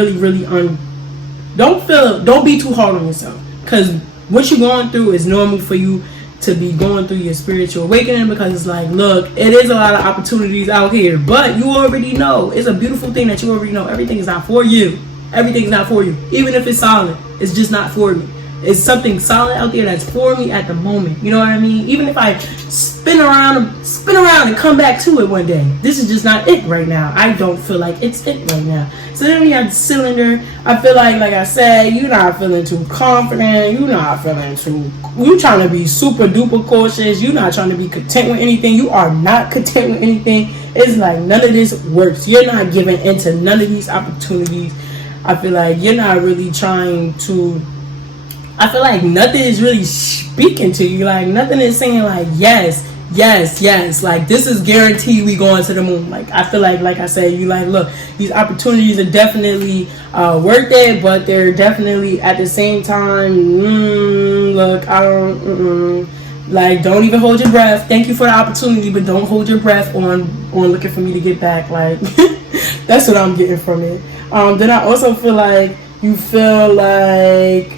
be too hard on yourself, because what you're going through is normal for you to be going through your spiritual awakening, because it's like, look, it is a lot of opportunities out here, but you already know, it's a beautiful thing that you already know everything is not for you. Everything's not for you. Even if it's solid, it's just not for me. It's something solid out there that's for me at the moment. You know what I mean? Even if I spin around and come back to it one day, this is just not it right now. I don't feel like it's it right now. So then we have the cylinder. I feel like I said, you're not feeling too confident. You're trying to be super duper cautious. You're not trying to be content with anything. You are not content with anything. It's like none of this works. You're not giving into none of these opportunities. I feel like you're not really trying to. I feel like nothing is really speaking to you. Like nothing is saying like yes. Like this is guaranteed we going to the moon. Like I feel like I said, you like, look, these opportunities are definitely worth it, but they're definitely at the same time. Look, I don't. Like, don't even hold your breath. Thank you for the opportunity, but don't hold your breath on looking for me to get back. Like that's what I'm getting from it. Then I also feel like. You feel like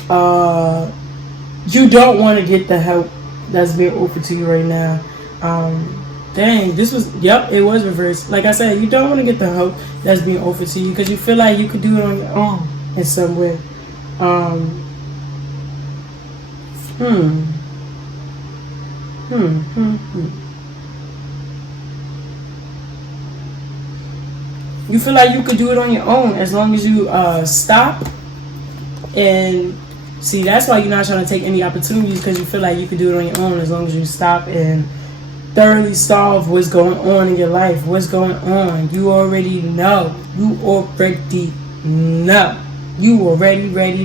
you don't want to get the help that's being offered to you right now. Dang, it was reversed. Like I said, you don't want to get the help that's being offered to you because you feel like you could do it on your own in some way. You feel like you could do it on your own as long as you stop and see. That's why you're not trying to take any opportunities, because you feel like you could do it on your own as long as you stop and thoroughly solve what's going on in your life. What's going on? You already know. You already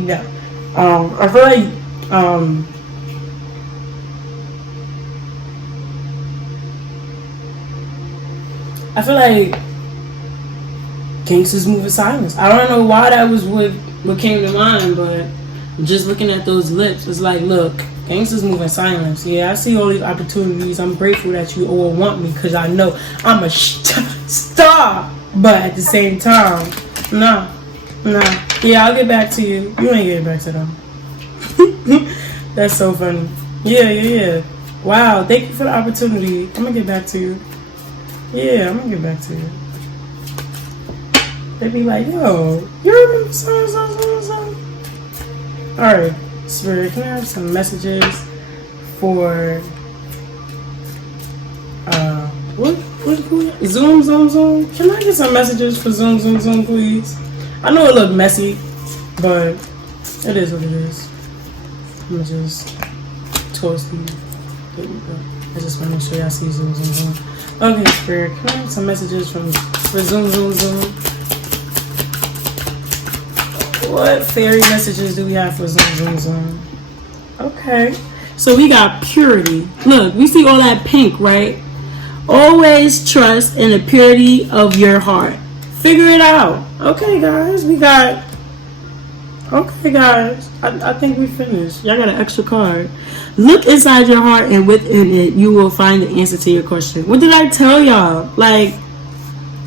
know. I feel like gangsters move in silence. I don't know why that was what came to mind, but just looking at those lips, it's like, look, gangsters move in silence. Yeah, I see all these opportunities. I'm grateful that you all want me because I know I'm a star. But at the same time, nah. Yeah, I'll get back to you. You ain't getting back to them. That's so funny. Yeah. Wow, thank you for the opportunity. I'm gonna get back to you. Yeah, I'm gonna get back to you. They be like, yo, you remember so. Alright, Spirit, can I have some messages for what Zoom? Can I get some messages for Zoom, please? I know it looked messy, but it is what it is. I'm gonna just toss these. There we go. I just want to make sure y'all see Zoom. Okay, Spirit, can I have some messages for Zoom? What fairy messages do we have for Zoom? Okay. So we got purity. Look, we see all that pink, right? Always trust in the purity of your heart. Figure it out. Okay, guys. I think we finished. Y'all got an extra card. Look inside your heart, and within it, you will find the answer to your question. What did I tell y'all? Like,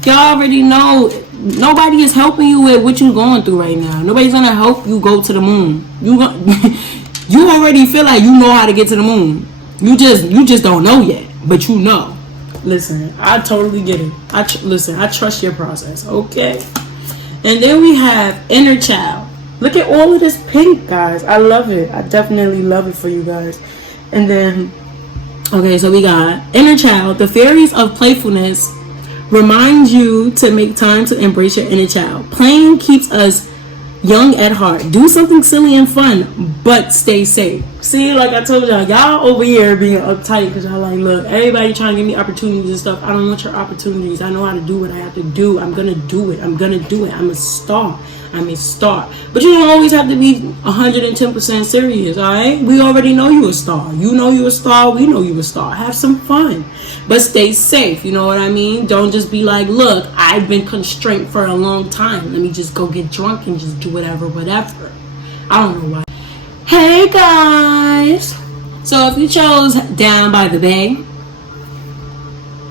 y'all already know. Nobody is helping you with what you're going through right now. Nobody's gonna help you go to the moon. You already feel like you know how to get to the moon. You just don't know yet, but you know. Listen, I totally get it. I trust your process, okay? And then we have inner child. Look at all of this pink, guys. I love it. I definitely love it for you guys. And then, okay, so we got inner child. The fairies of playfulness remind you to make time to embrace your inner child. Playing keeps us young at heart. Do something silly and fun, but stay safe. See, like I told y'all over here being uptight because y'all like, look, everybody trying to give me opportunities and stuff. I don't want your opportunities. I know how to do what I have to do. I'm gonna do it. I'm a star. But you don't always have to be 110% serious, alright? We already know you a star. You know you a star. We know you a star. Have some fun. But stay safe, you know what I mean? Don't just be like, look, I've been constrained for a long time. Let me just go get drunk and just do whatever. I don't know why. Hey, guys. So if you chose Down by the Bay,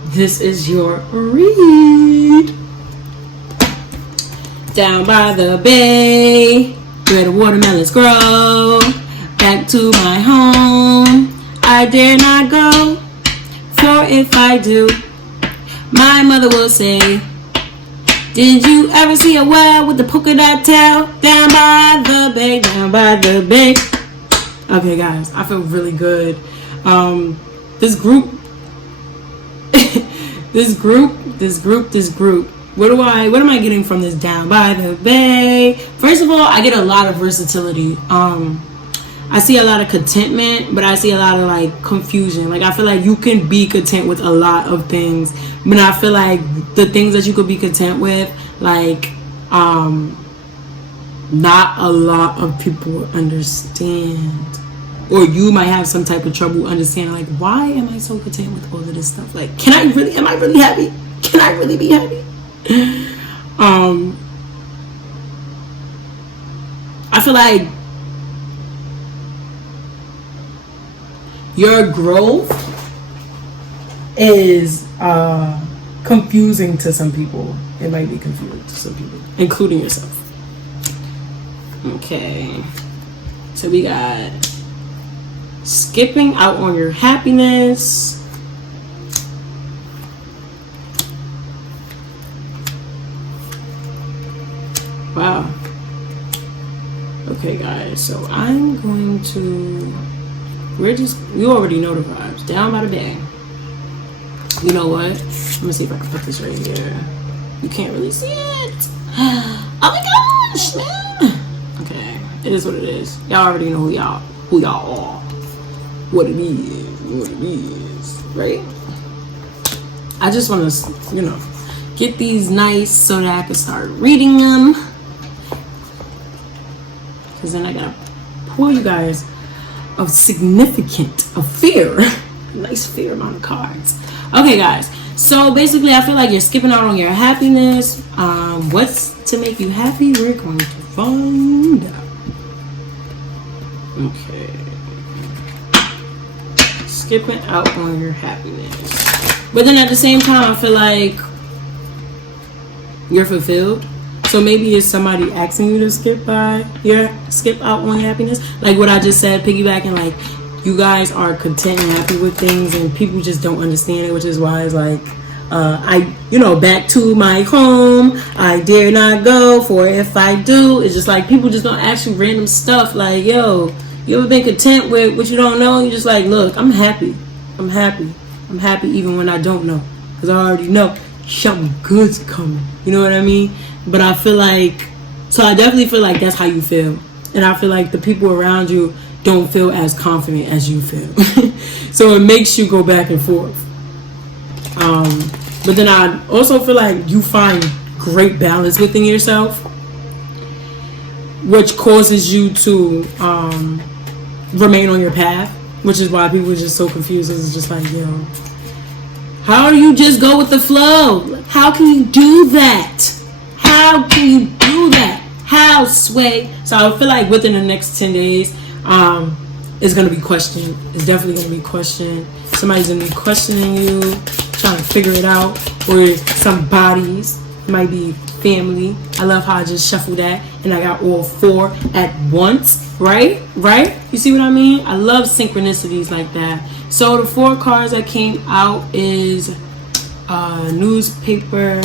this is your read. Down by the bay, where the watermelons grow. Back to my home, I dare not go. For if I do, my mother will say, did you ever see a whale with the polka dot tail? Down by the bay, down by the bay. Okay, guys, I feel really good. This group. What am I getting from this Down by the Bay? First of all, I get a lot of versatility. I see a lot of contentment, but I see a lot of like confusion. Like I feel like you can be content with a lot of things, but I feel like the things that you could be content with, like not a lot of people understand. Or you might have some type of trouble understanding, like, why am I so content with all of this stuff? Like, am I really happy? Can I really be happy? I feel like your growth is confusing to some people. It might be confusing to some people, including yourself. Okay, so we got skipping out on your happiness. Wow. Okay, guys, so I'm going to, you already know the vibes. Down by the bay. You know what? Let me see if I can put this right here. You can't really see it. Oh my gosh, man. Okay, it is what it is. Y'all already know who y'all are. What it is, right? I just want to, get these nice so that I can start reading them. Because then I gotta pull you guys a fear. Nice fair amount of cards. Okay, guys. So basically, I feel like you're skipping out on your happiness. What's to make you happy? We're going to find out. Okay. Skipping out on your happiness. But then at the same time, I feel like you're fulfilled. So maybe it's somebody asking you to skip out on your happiness. Like what I just said, piggybacking, like you guys are content and happy with things and people just don't understand it, which is why it's like, back to my home, I dare not go, for if I do. It's just like people just don't ask you random stuff like, yo, you ever been content with what you don't know? You're just like, look, I'm happy even when I don't know, because I already know something good's coming, you know what I mean? But I definitely feel like that's how you feel, and I feel like the people around you don't feel as confident as you feel. So it makes you go back and forth. But then I also feel like you find great balance within yourself, which causes you to remain on your path, which is why people are just so confused. It's just like, yo, how do you just go with the flow? How can you do that? How can you do that? How, Sway? So I feel like within the next 10 days, it's going to be questioned. It's definitely going to be questioned. Somebody's going to be questioning you, trying to figure it out. Or some bodies. It might be family. I love how I just shuffled that and I got all 4 at once. Right? You see what I mean? I love synchronicities like that. So the 4 cards that came out is newspaper,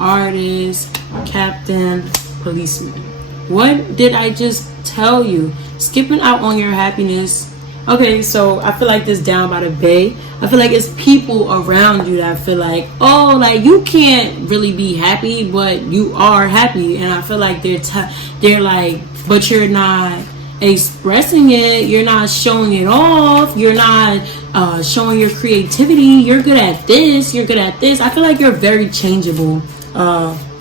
artist, captain, policeman. What did I just tell you? Skipping out on your happiness. Okay, so I feel like this down by the bay. I feel like it's people around you that I feel like, oh, like you can't really be happy, but you are happy. And I feel like they're like, but you're not expressing it. You're not showing it off. You're not showing your creativity. You're good at this. You're good at this. I feel like you're very changeable.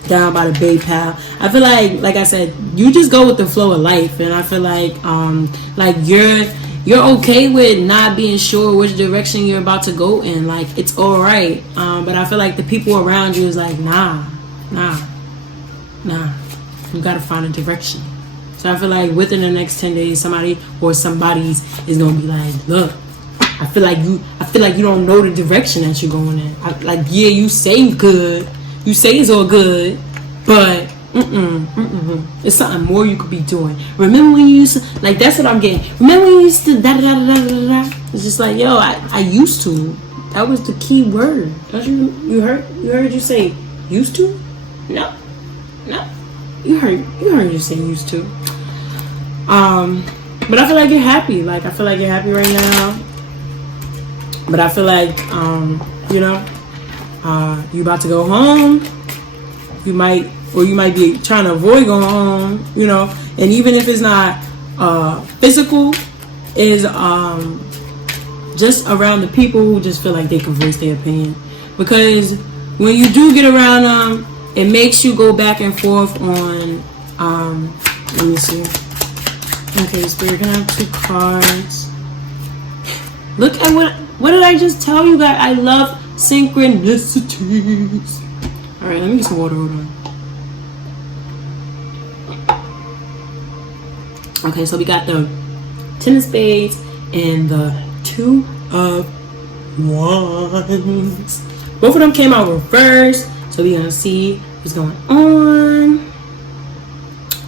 Down by the bay, pal. I feel like I said, you just go with the flow of life, and I feel like you're okay with not being sure which direction you're about to go in. Like, it's all right. But I feel like the people around you is like, nah. You gotta find a direction. So I feel like within the next 10 days, somebody or somebody's is gonna be like, look, I feel like you don't know the direction that you're going in. Yeah, you say good. You say it's all good, but it's something more you could be doing. Remember when you used to, like, that's what I'm getting. Remember when you used to da-da-da-da-da-da-da? It's just like, yo, I used to. That was the key word. Don't you heard you say used to? No. You heard you say used to. But I feel like you're happy. Like, I feel like you're happy right now. But I feel like, you about to go home. You might be trying to avoid going home, and even if it's not physical, is just around the people who just feel like they can voice their opinion. Because when you do get around them, it makes you go back and forth on let me see. Okay, so you're gonna have 2 cards. Look at what did I just tell you guys? I love synchronicities. Alright, let me get some water. Hold on. Okay, so we got the 10 of spades and the 2 of wands. Both of them came out reversed, so we're gonna see what's going on.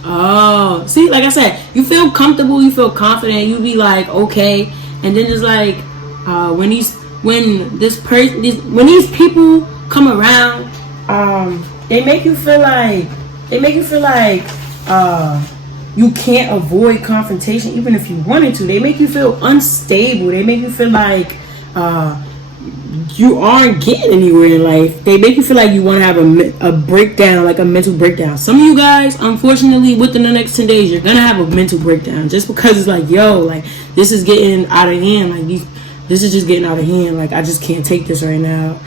Oh, see, like I said, you feel comfortable, you feel confident, you be like, okay, and then it's like when these people come around, they make you feel like you can't avoid confrontation even if you wanted to. They make you feel unstable. They make you feel like you aren't getting anywhere in life. They make you feel like you want to have a breakdown, like a mental breakdown. Some of you guys, unfortunately, within the next 10 days, you're gonna have a mental breakdown just because it's like, yo, like, this is getting out of hand. Like, this is just getting out of hand. Like, I just can't take this right now.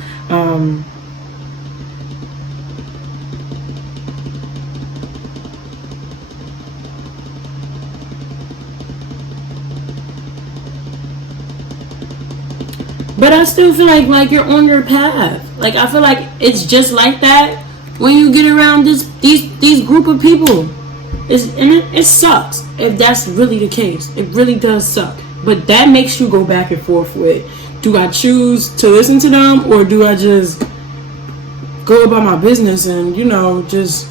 But I still feel like you're on your path. Like, I feel like it's just like that when you get around these group of people. It sucks if that's really the case. It really does suck. But that makes you go back and forth with, do I choose to listen to them, or do I just go about my business and, just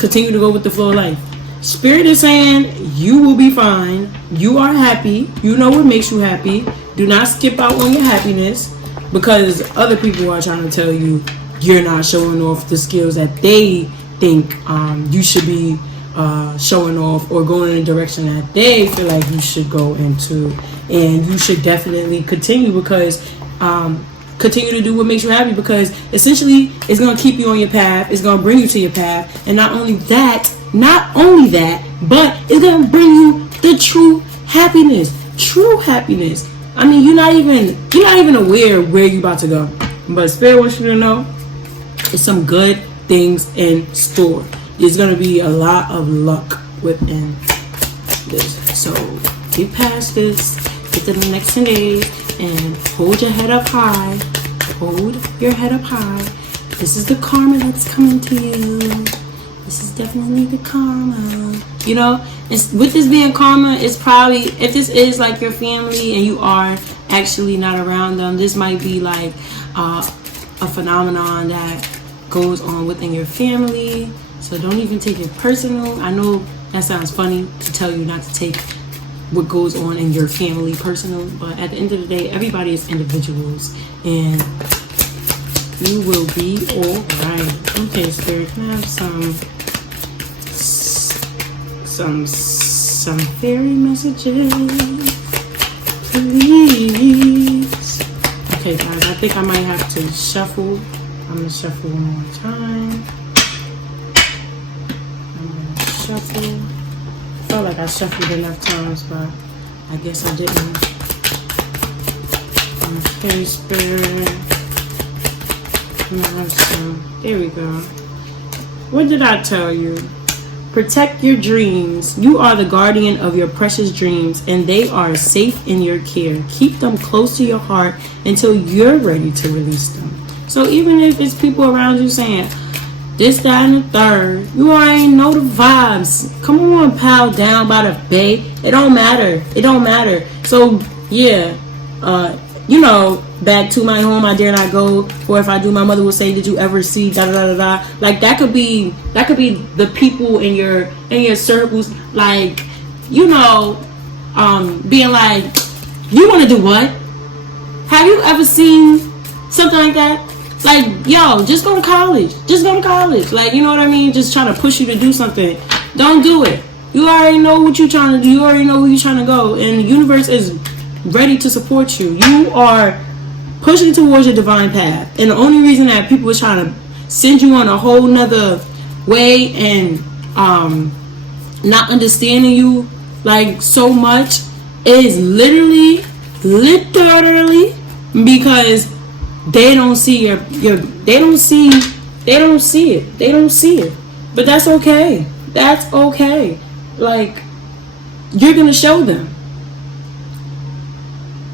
continue to go with the flow of life? Spirit is saying you will be fine. You are happy. You know what makes you happy. Do not skip out on your happiness. because other people are trying to tell you you're not showing off the skills that they think you should be showing off, or going in a direction that they feel like you should go into. And you should definitely continue, because continue to do what makes you happy, because essentially it's going to keep you on your path. It's going to bring you to your path. And not only that, but it's going to bring you the true happiness. I mean, you're not even aware where you're about to go. But Spirit wants you to know there's some good things in store. There's going to be a lot of luck within this. So get past this, get to the next 10 days, and hold your head up high. Hold your head up high. This is the karma that's coming to you. This is definitely the karma. You know, with this being karma, it's probably, if this is like your family and you are actually not around them, this might be like a phenomenon that goes on within your family. So don't even take it personal. I know that sounds funny to tell you not to take what goes on in your family personal, but at the end of the day, everybody is individuals, and you will be all right. Okay, Spirit, can I have some fairy messages, please? Okay, guys, I think I might have to shuffle. I'm gonna shuffle one more time. Shuffle. I felt like I shuffled enough times, but I guess I didn't. Okay, Spirit. There we go. What did I tell you? Protect your dreams. You are the guardian of your precious dreams, and they are safe in your care. Keep them close to your heart until you're ready to release them. So even if it's people around you saying this, that, and the third, you already know the vibes. Come on, pal, down by the bay. It don't matter. So yeah, you know, back to my home I dare not go, for if I do my mother will say, did you ever see da da da da da. Like that could be the people in your circles, like, you know, being like, you want to do what? Have you ever seen something like that? Like, yo, just go to college. Like, you know what I mean? Just trying to push you to do something. Don't do it. You already know what you're trying to do. You already know where you're trying to go. And the universe is ready to support you. You are pushing towards your divine path. And the only reason that people are trying to send you on a whole nother way and not understanding you like so much is literally because they don't see they don't see it. But that's okay. Like, you're gonna show them,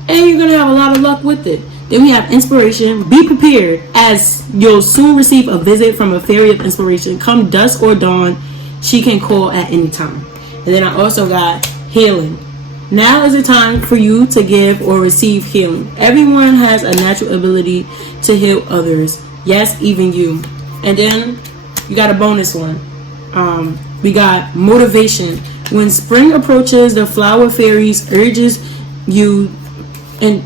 and you're gonna have a lot of luck with it. Then we have inspiration. Be prepared, as you'll soon receive a visit from a fairy of inspiration. Come dusk or dawn, she can call at any time. And then I also got healing. Now is the time for you to give or receive healing. Everyone has a natural ability to heal others. Yes, even you. And then you got a bonus one. We got motivation. When spring approaches, the flower fairies urges you, and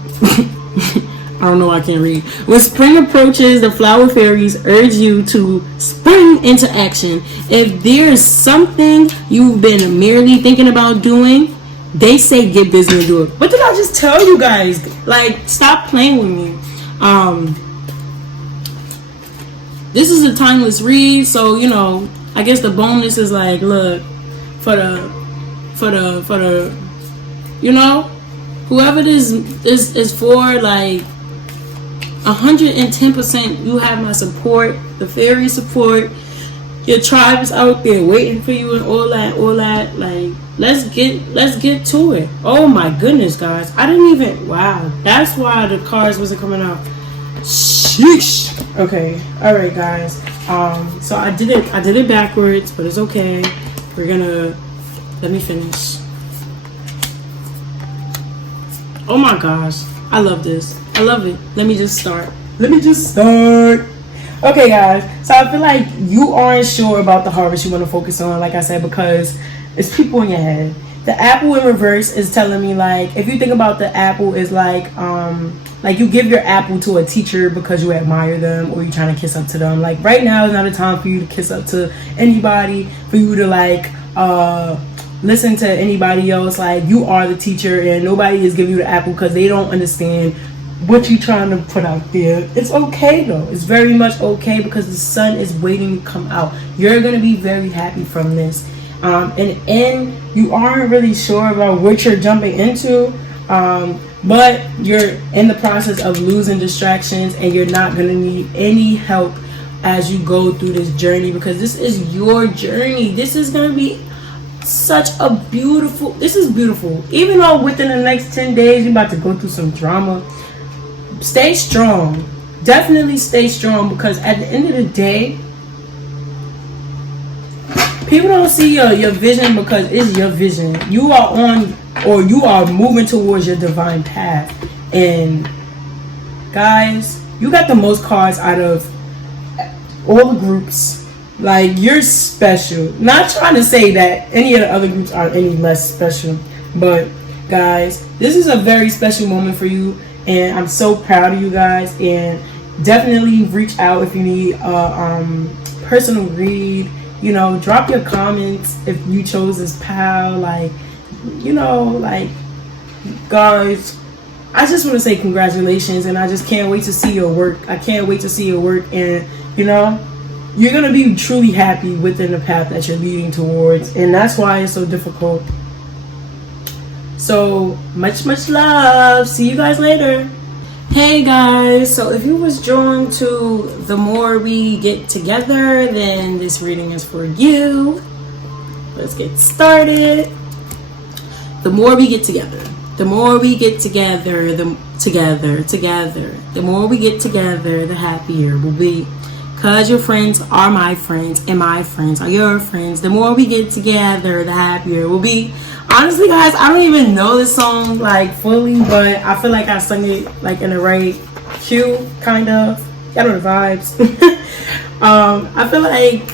I don't know, I can't read. When spring approaches, the flower fairies urge you to spring into action. If there's something you've been merely thinking about doing, they say get busy and do it. What did I just tell you guys? Like, stop playing with me. This is a timeless read, so you know, I guess the bonus is like, look, for the you know, whoever this is for, like 110%, you have my support, the fairy support. Your tribe is out there waiting for you and all that. Like, let's get to it. Oh my goodness, guys. I didn't even, wow. That's why the cards wasn't coming out. Sheesh. Okay. All right, guys. So I did it backwards, but it's okay. We're gonna, let me finish. Oh my gosh. I love this. I love it. Let me just start. Okay, guys, so I feel like you aren't sure about the harvest you want to focus on, like I said, because it's people in your head. The apple in reverse is telling me, like, if you think about the apple is like like you give your apple to a teacher because you admire them or you're trying to kiss up to them. Like right now is not a time for you to kiss up to anybody, for you to like listen to anybody else. Like you are the teacher and nobody is giving you the apple because they don't understand what you're trying to put out there. It's okay though. It's very much okay because the sun is waiting to come out. You're gonna be very happy from this. And you aren't really sure about what you're jumping into, but you're in the process of losing distractions and you're not gonna need any help as you go through this journey because this is your journey. This is gonna be such a beautiful, this is beautiful. Even though within the next 10 days you're about to go through some drama, stay strong. Definitely stay strong because at the end of the day, people don't see your vision because it's your vision. You are on, or you are moving towards your divine path. And guys, you got the most cards out of all the groups. Like, you're special. Not trying to say that any of the other groups are any less special, but guys, this is a very special moment for you, and I'm so proud of you guys. And definitely reach out if you need a personal read. You know, drop your comments if you chose this pal. Like, you know, like, guys, I just want to say congratulations, and I just can't wait to see your work. I can't wait to see your work, and you know, you're going to be truly happy within the path that you're leading towards. And that's why it's so difficult. So, much love. See you guys later. Hey guys, so if you was drawn to the more we get together, then this reading is for you. Let's get started. The more we get together. The more we get together, the more we get together, the happier we'll be. Because your friends are my friends and my friends are your friends. The more we get together, the happier we'll be. Honestly, guys, I don't even know this song like fully, but I feel like I sung it like in the right cue, kind of. Got the vibes. I feel like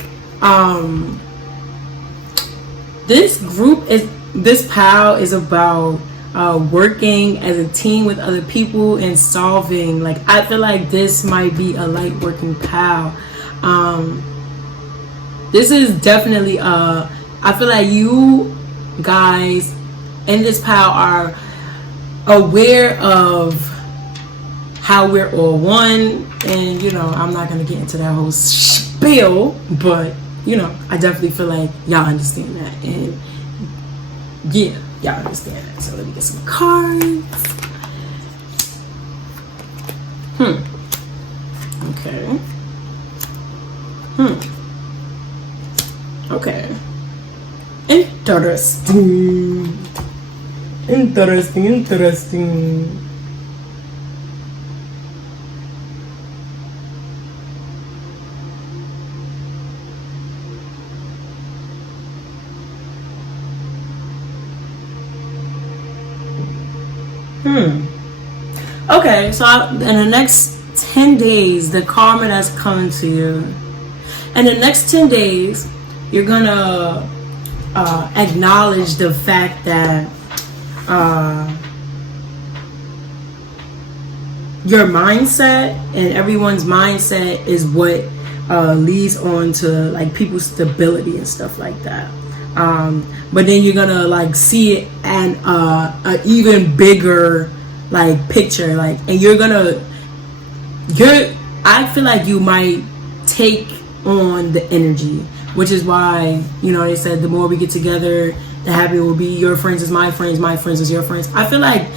this pal is about working as a team with other people and solving. Like, I feel like this might be a light working pal. This is definitely I feel like you guys in this pal are aware of how we're all one, and you know, I'm not gonna get into that whole spiel, but you know, I definitely feel like y'all understand that, and yeah, y'all understand that. So let me get some cards. Okay. Okay. Interesting. Okay, so in the next 10 days, the karma that's coming to you, in the next 10 days, you're gonna acknowledge the fact that your mindset and everyone's mindset is what leads on to like people's stability and stuff like that. But then you're gonna like see it and an even bigger like picture, like, and I feel like you might take on the energy, which is why, you know, they said the more we get together, the happier we'll be. Your friends is my friends is your friends. I feel like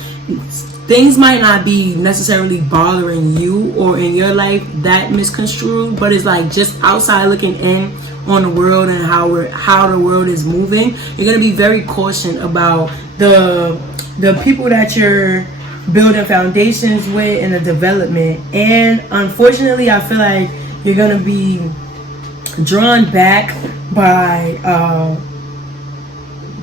things might not be necessarily bothering you or in your life that misconstrued, but it's like just outside looking in on the world and how the world is moving. You're gonna be very cautious about the people that you're building foundations with and the development. And unfortunately, I feel like you're gonna be drawn back by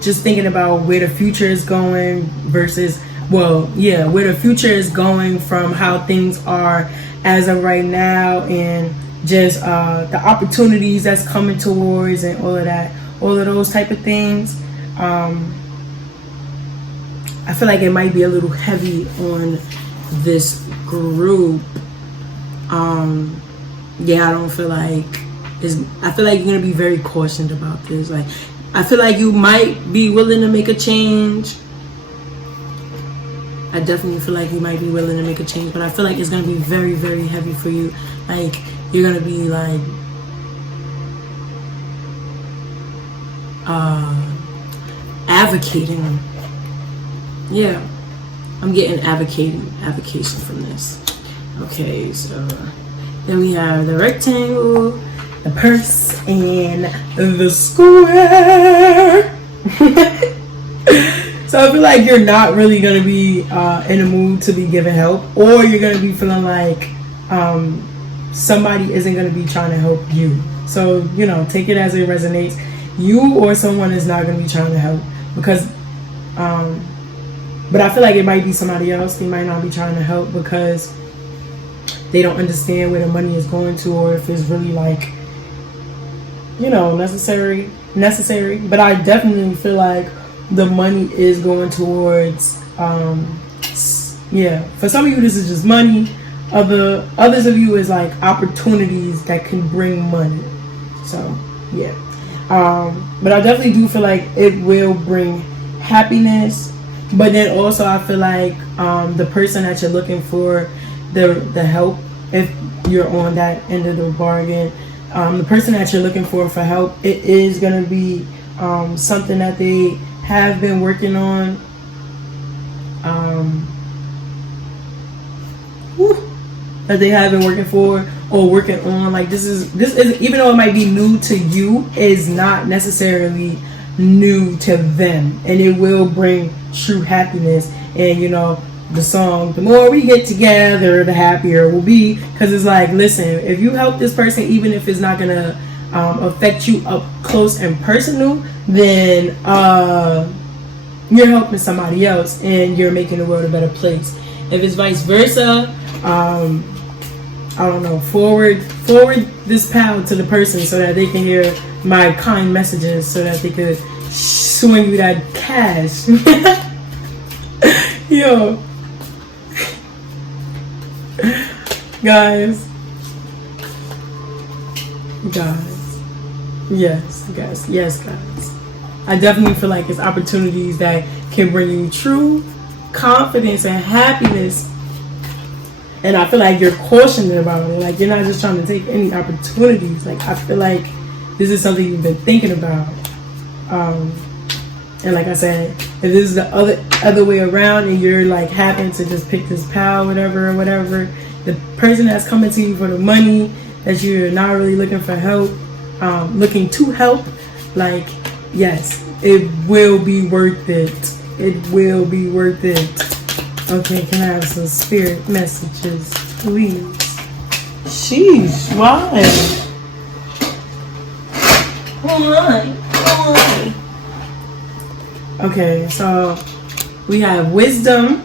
just thinking about where the future is going versus, where the future is going from how things are as of right now, and just the opportunities that's coming towards and all of those type of things. I feel like it might be a little heavy on this group, yeah, I don't feel like I feel like you're gonna be very cautioned about this. Like, I feel like you might be willing to make a change. I definitely feel like you might be willing to make a change, but I feel like it's gonna be very, very heavy for you. Like, you're gonna be like advocating. Yeah, I'm getting avocation from this. Okay, so then we have the rectangle, the purse, and the square. So I feel like you're not really going to be in a mood to be giving help, or you're going to be feeling like somebody isn't going to be trying to help you. So, you know, take it as it resonates. You or someone is not going to be trying to help because, but I feel like it might be somebody else. They might not be trying to help because they don't understand where the money is going to, or if it's really like, you know, necessary. But I definitely feel like the money is going towards, yeah, for some of you this is just money. Others of you is like opportunities that can bring money. So yeah, but I definitely do feel like it will bring happiness. But then also I feel like the person that you're looking for the help, if you're on that end of the bargain, the person that you're looking for help, it is going to be something that they have been working on, that they have been working for or working on. Like this is even though it might be new to you, is not necessarily new to them, and it will bring true happiness. And you know, the song, the more we get together, the happier we'll be, because it's like, listen, if you help this person, even if it's not gonna affect you up close and personal, then you're helping somebody else and you're making the world a better place. If it's vice versa, I don't know, forward this pound to the person so that they can hear my kind messages, so that they could swing you that cash. Yo, guys, yes, guys. I definitely feel like it's opportunities that can bring you true confidence and happiness. And I feel like you're cautioned about it. Like, you're not just trying to take any opportunities. Like, I feel like this is something you've been thinking about. And like I said, if this is the other way around and you're like happen to just pick this pal, whatever, the person that's coming to you for the money, that you're not really looking for help, looking to help, like, yes, it will be worth it. It will be worth it. Okay, can I have some spirit messages, please? Sheesh, why? Why? Okay, so we have wisdom.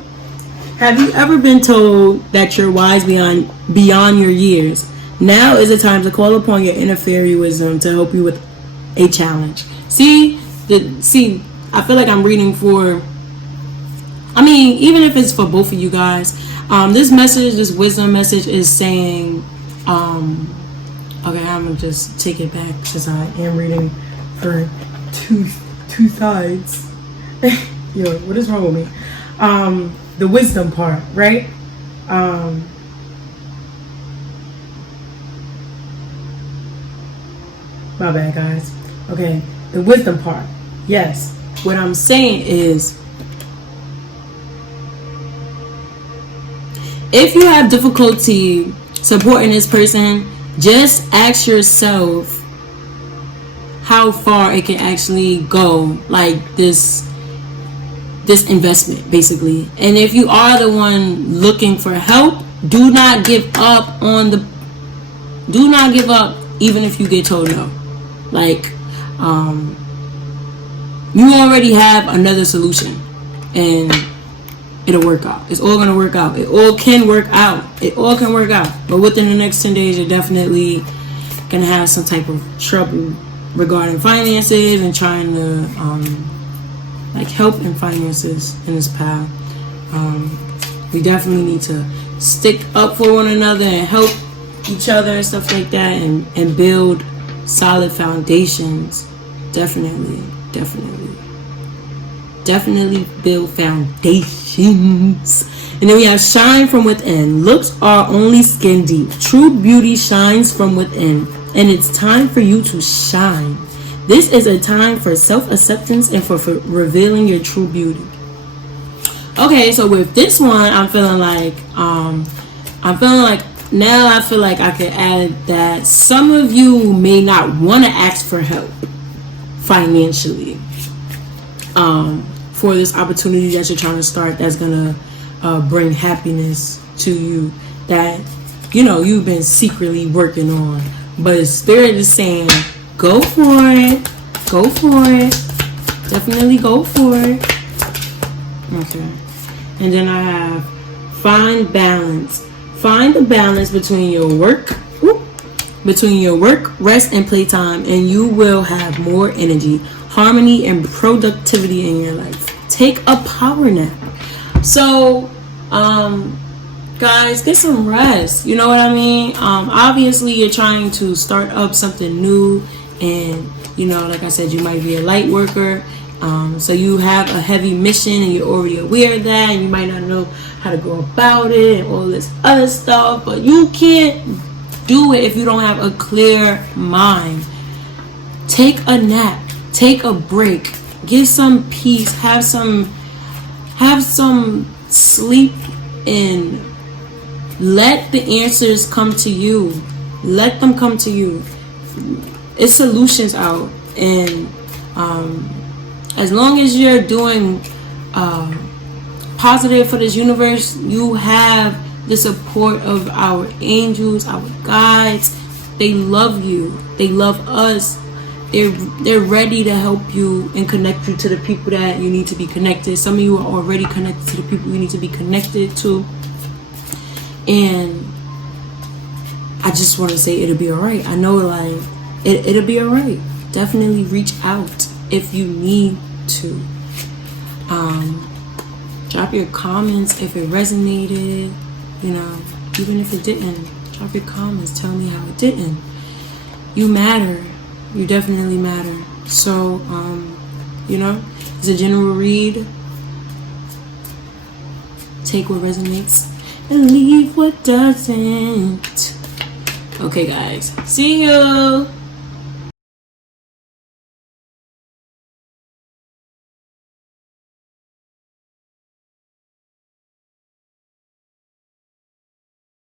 Have you ever been told that you're wise beyond your years? Now is the time to call upon your inner fairy wisdom to help you with a challenge. See, I feel like I'm reading for, I mean, even if it's for both of you guys, this wisdom message is saying, okay, I'm gonna just take it back since I am reading for two sides. Yo, what is wrong with me? The wisdom part, right? My bad, guys. Okay, the wisdom part. Yes. What I'm saying is, if you have difficulty supporting this person, just ask yourself how far it can actually go, like this investment, basically. And if you are the one looking for help, do not give up even if you get told no. Like, you already have another solution, and it'll work out. It's all gonna work out. It all can work out. But within the next 10 days, you're definitely gonna have some type of trouble regarding finances and trying to like help in finances in this pal. We definitely need to stick up for one another and help each other and stuff like that, and build solid foundations. Definitely build foundations. And then we have shine from within. Looks are only skin deep. True beauty shines from within, and it's time for you to shine. This is a time for self-acceptance and for revealing your true beauty. Okay, so with this one, I feel like I could add that some of you may not want to ask for help financially for this opportunity that you're trying to start, that's gonna bring happiness to you, that you've been secretly working on, but Spirit is saying go for it, definitely go for it. Okay. And then I have find balance. Find the balance between your work, rest, and playtime, and you will have more energy, harmony, and productivity in your life. Take a power nap. So, guys, get some rest. You know what I mean? Obviously, you're trying to start up something new, and like I said, you might be a light worker. So you have a heavy mission and you're already aware of that, and you might not know how to go about it and all this other stuff, but you can't do it if you don't have a clear mind. Take a nap, take a break, get some peace, have some sleep, and let the answers come to you. Let them come to you. It's solutions out, and as long as you're doing positive for this universe, you have the support of our angels, our guides. They love you. They love us. They're ready to help you and connect you to the people that you need to be connected. Some of you are already connected to the people you need to be connected to. And I just want to say it'll be alright. I know, like, it'll be alright. Definitely reach out if you need to. Drop your comments if it resonated, even if it didn't. Drop your comments, tell me how it didn't. You matter. You definitely matter. So, it's a general read. Take what resonates and leave what doesn't. Okay, guys. See you.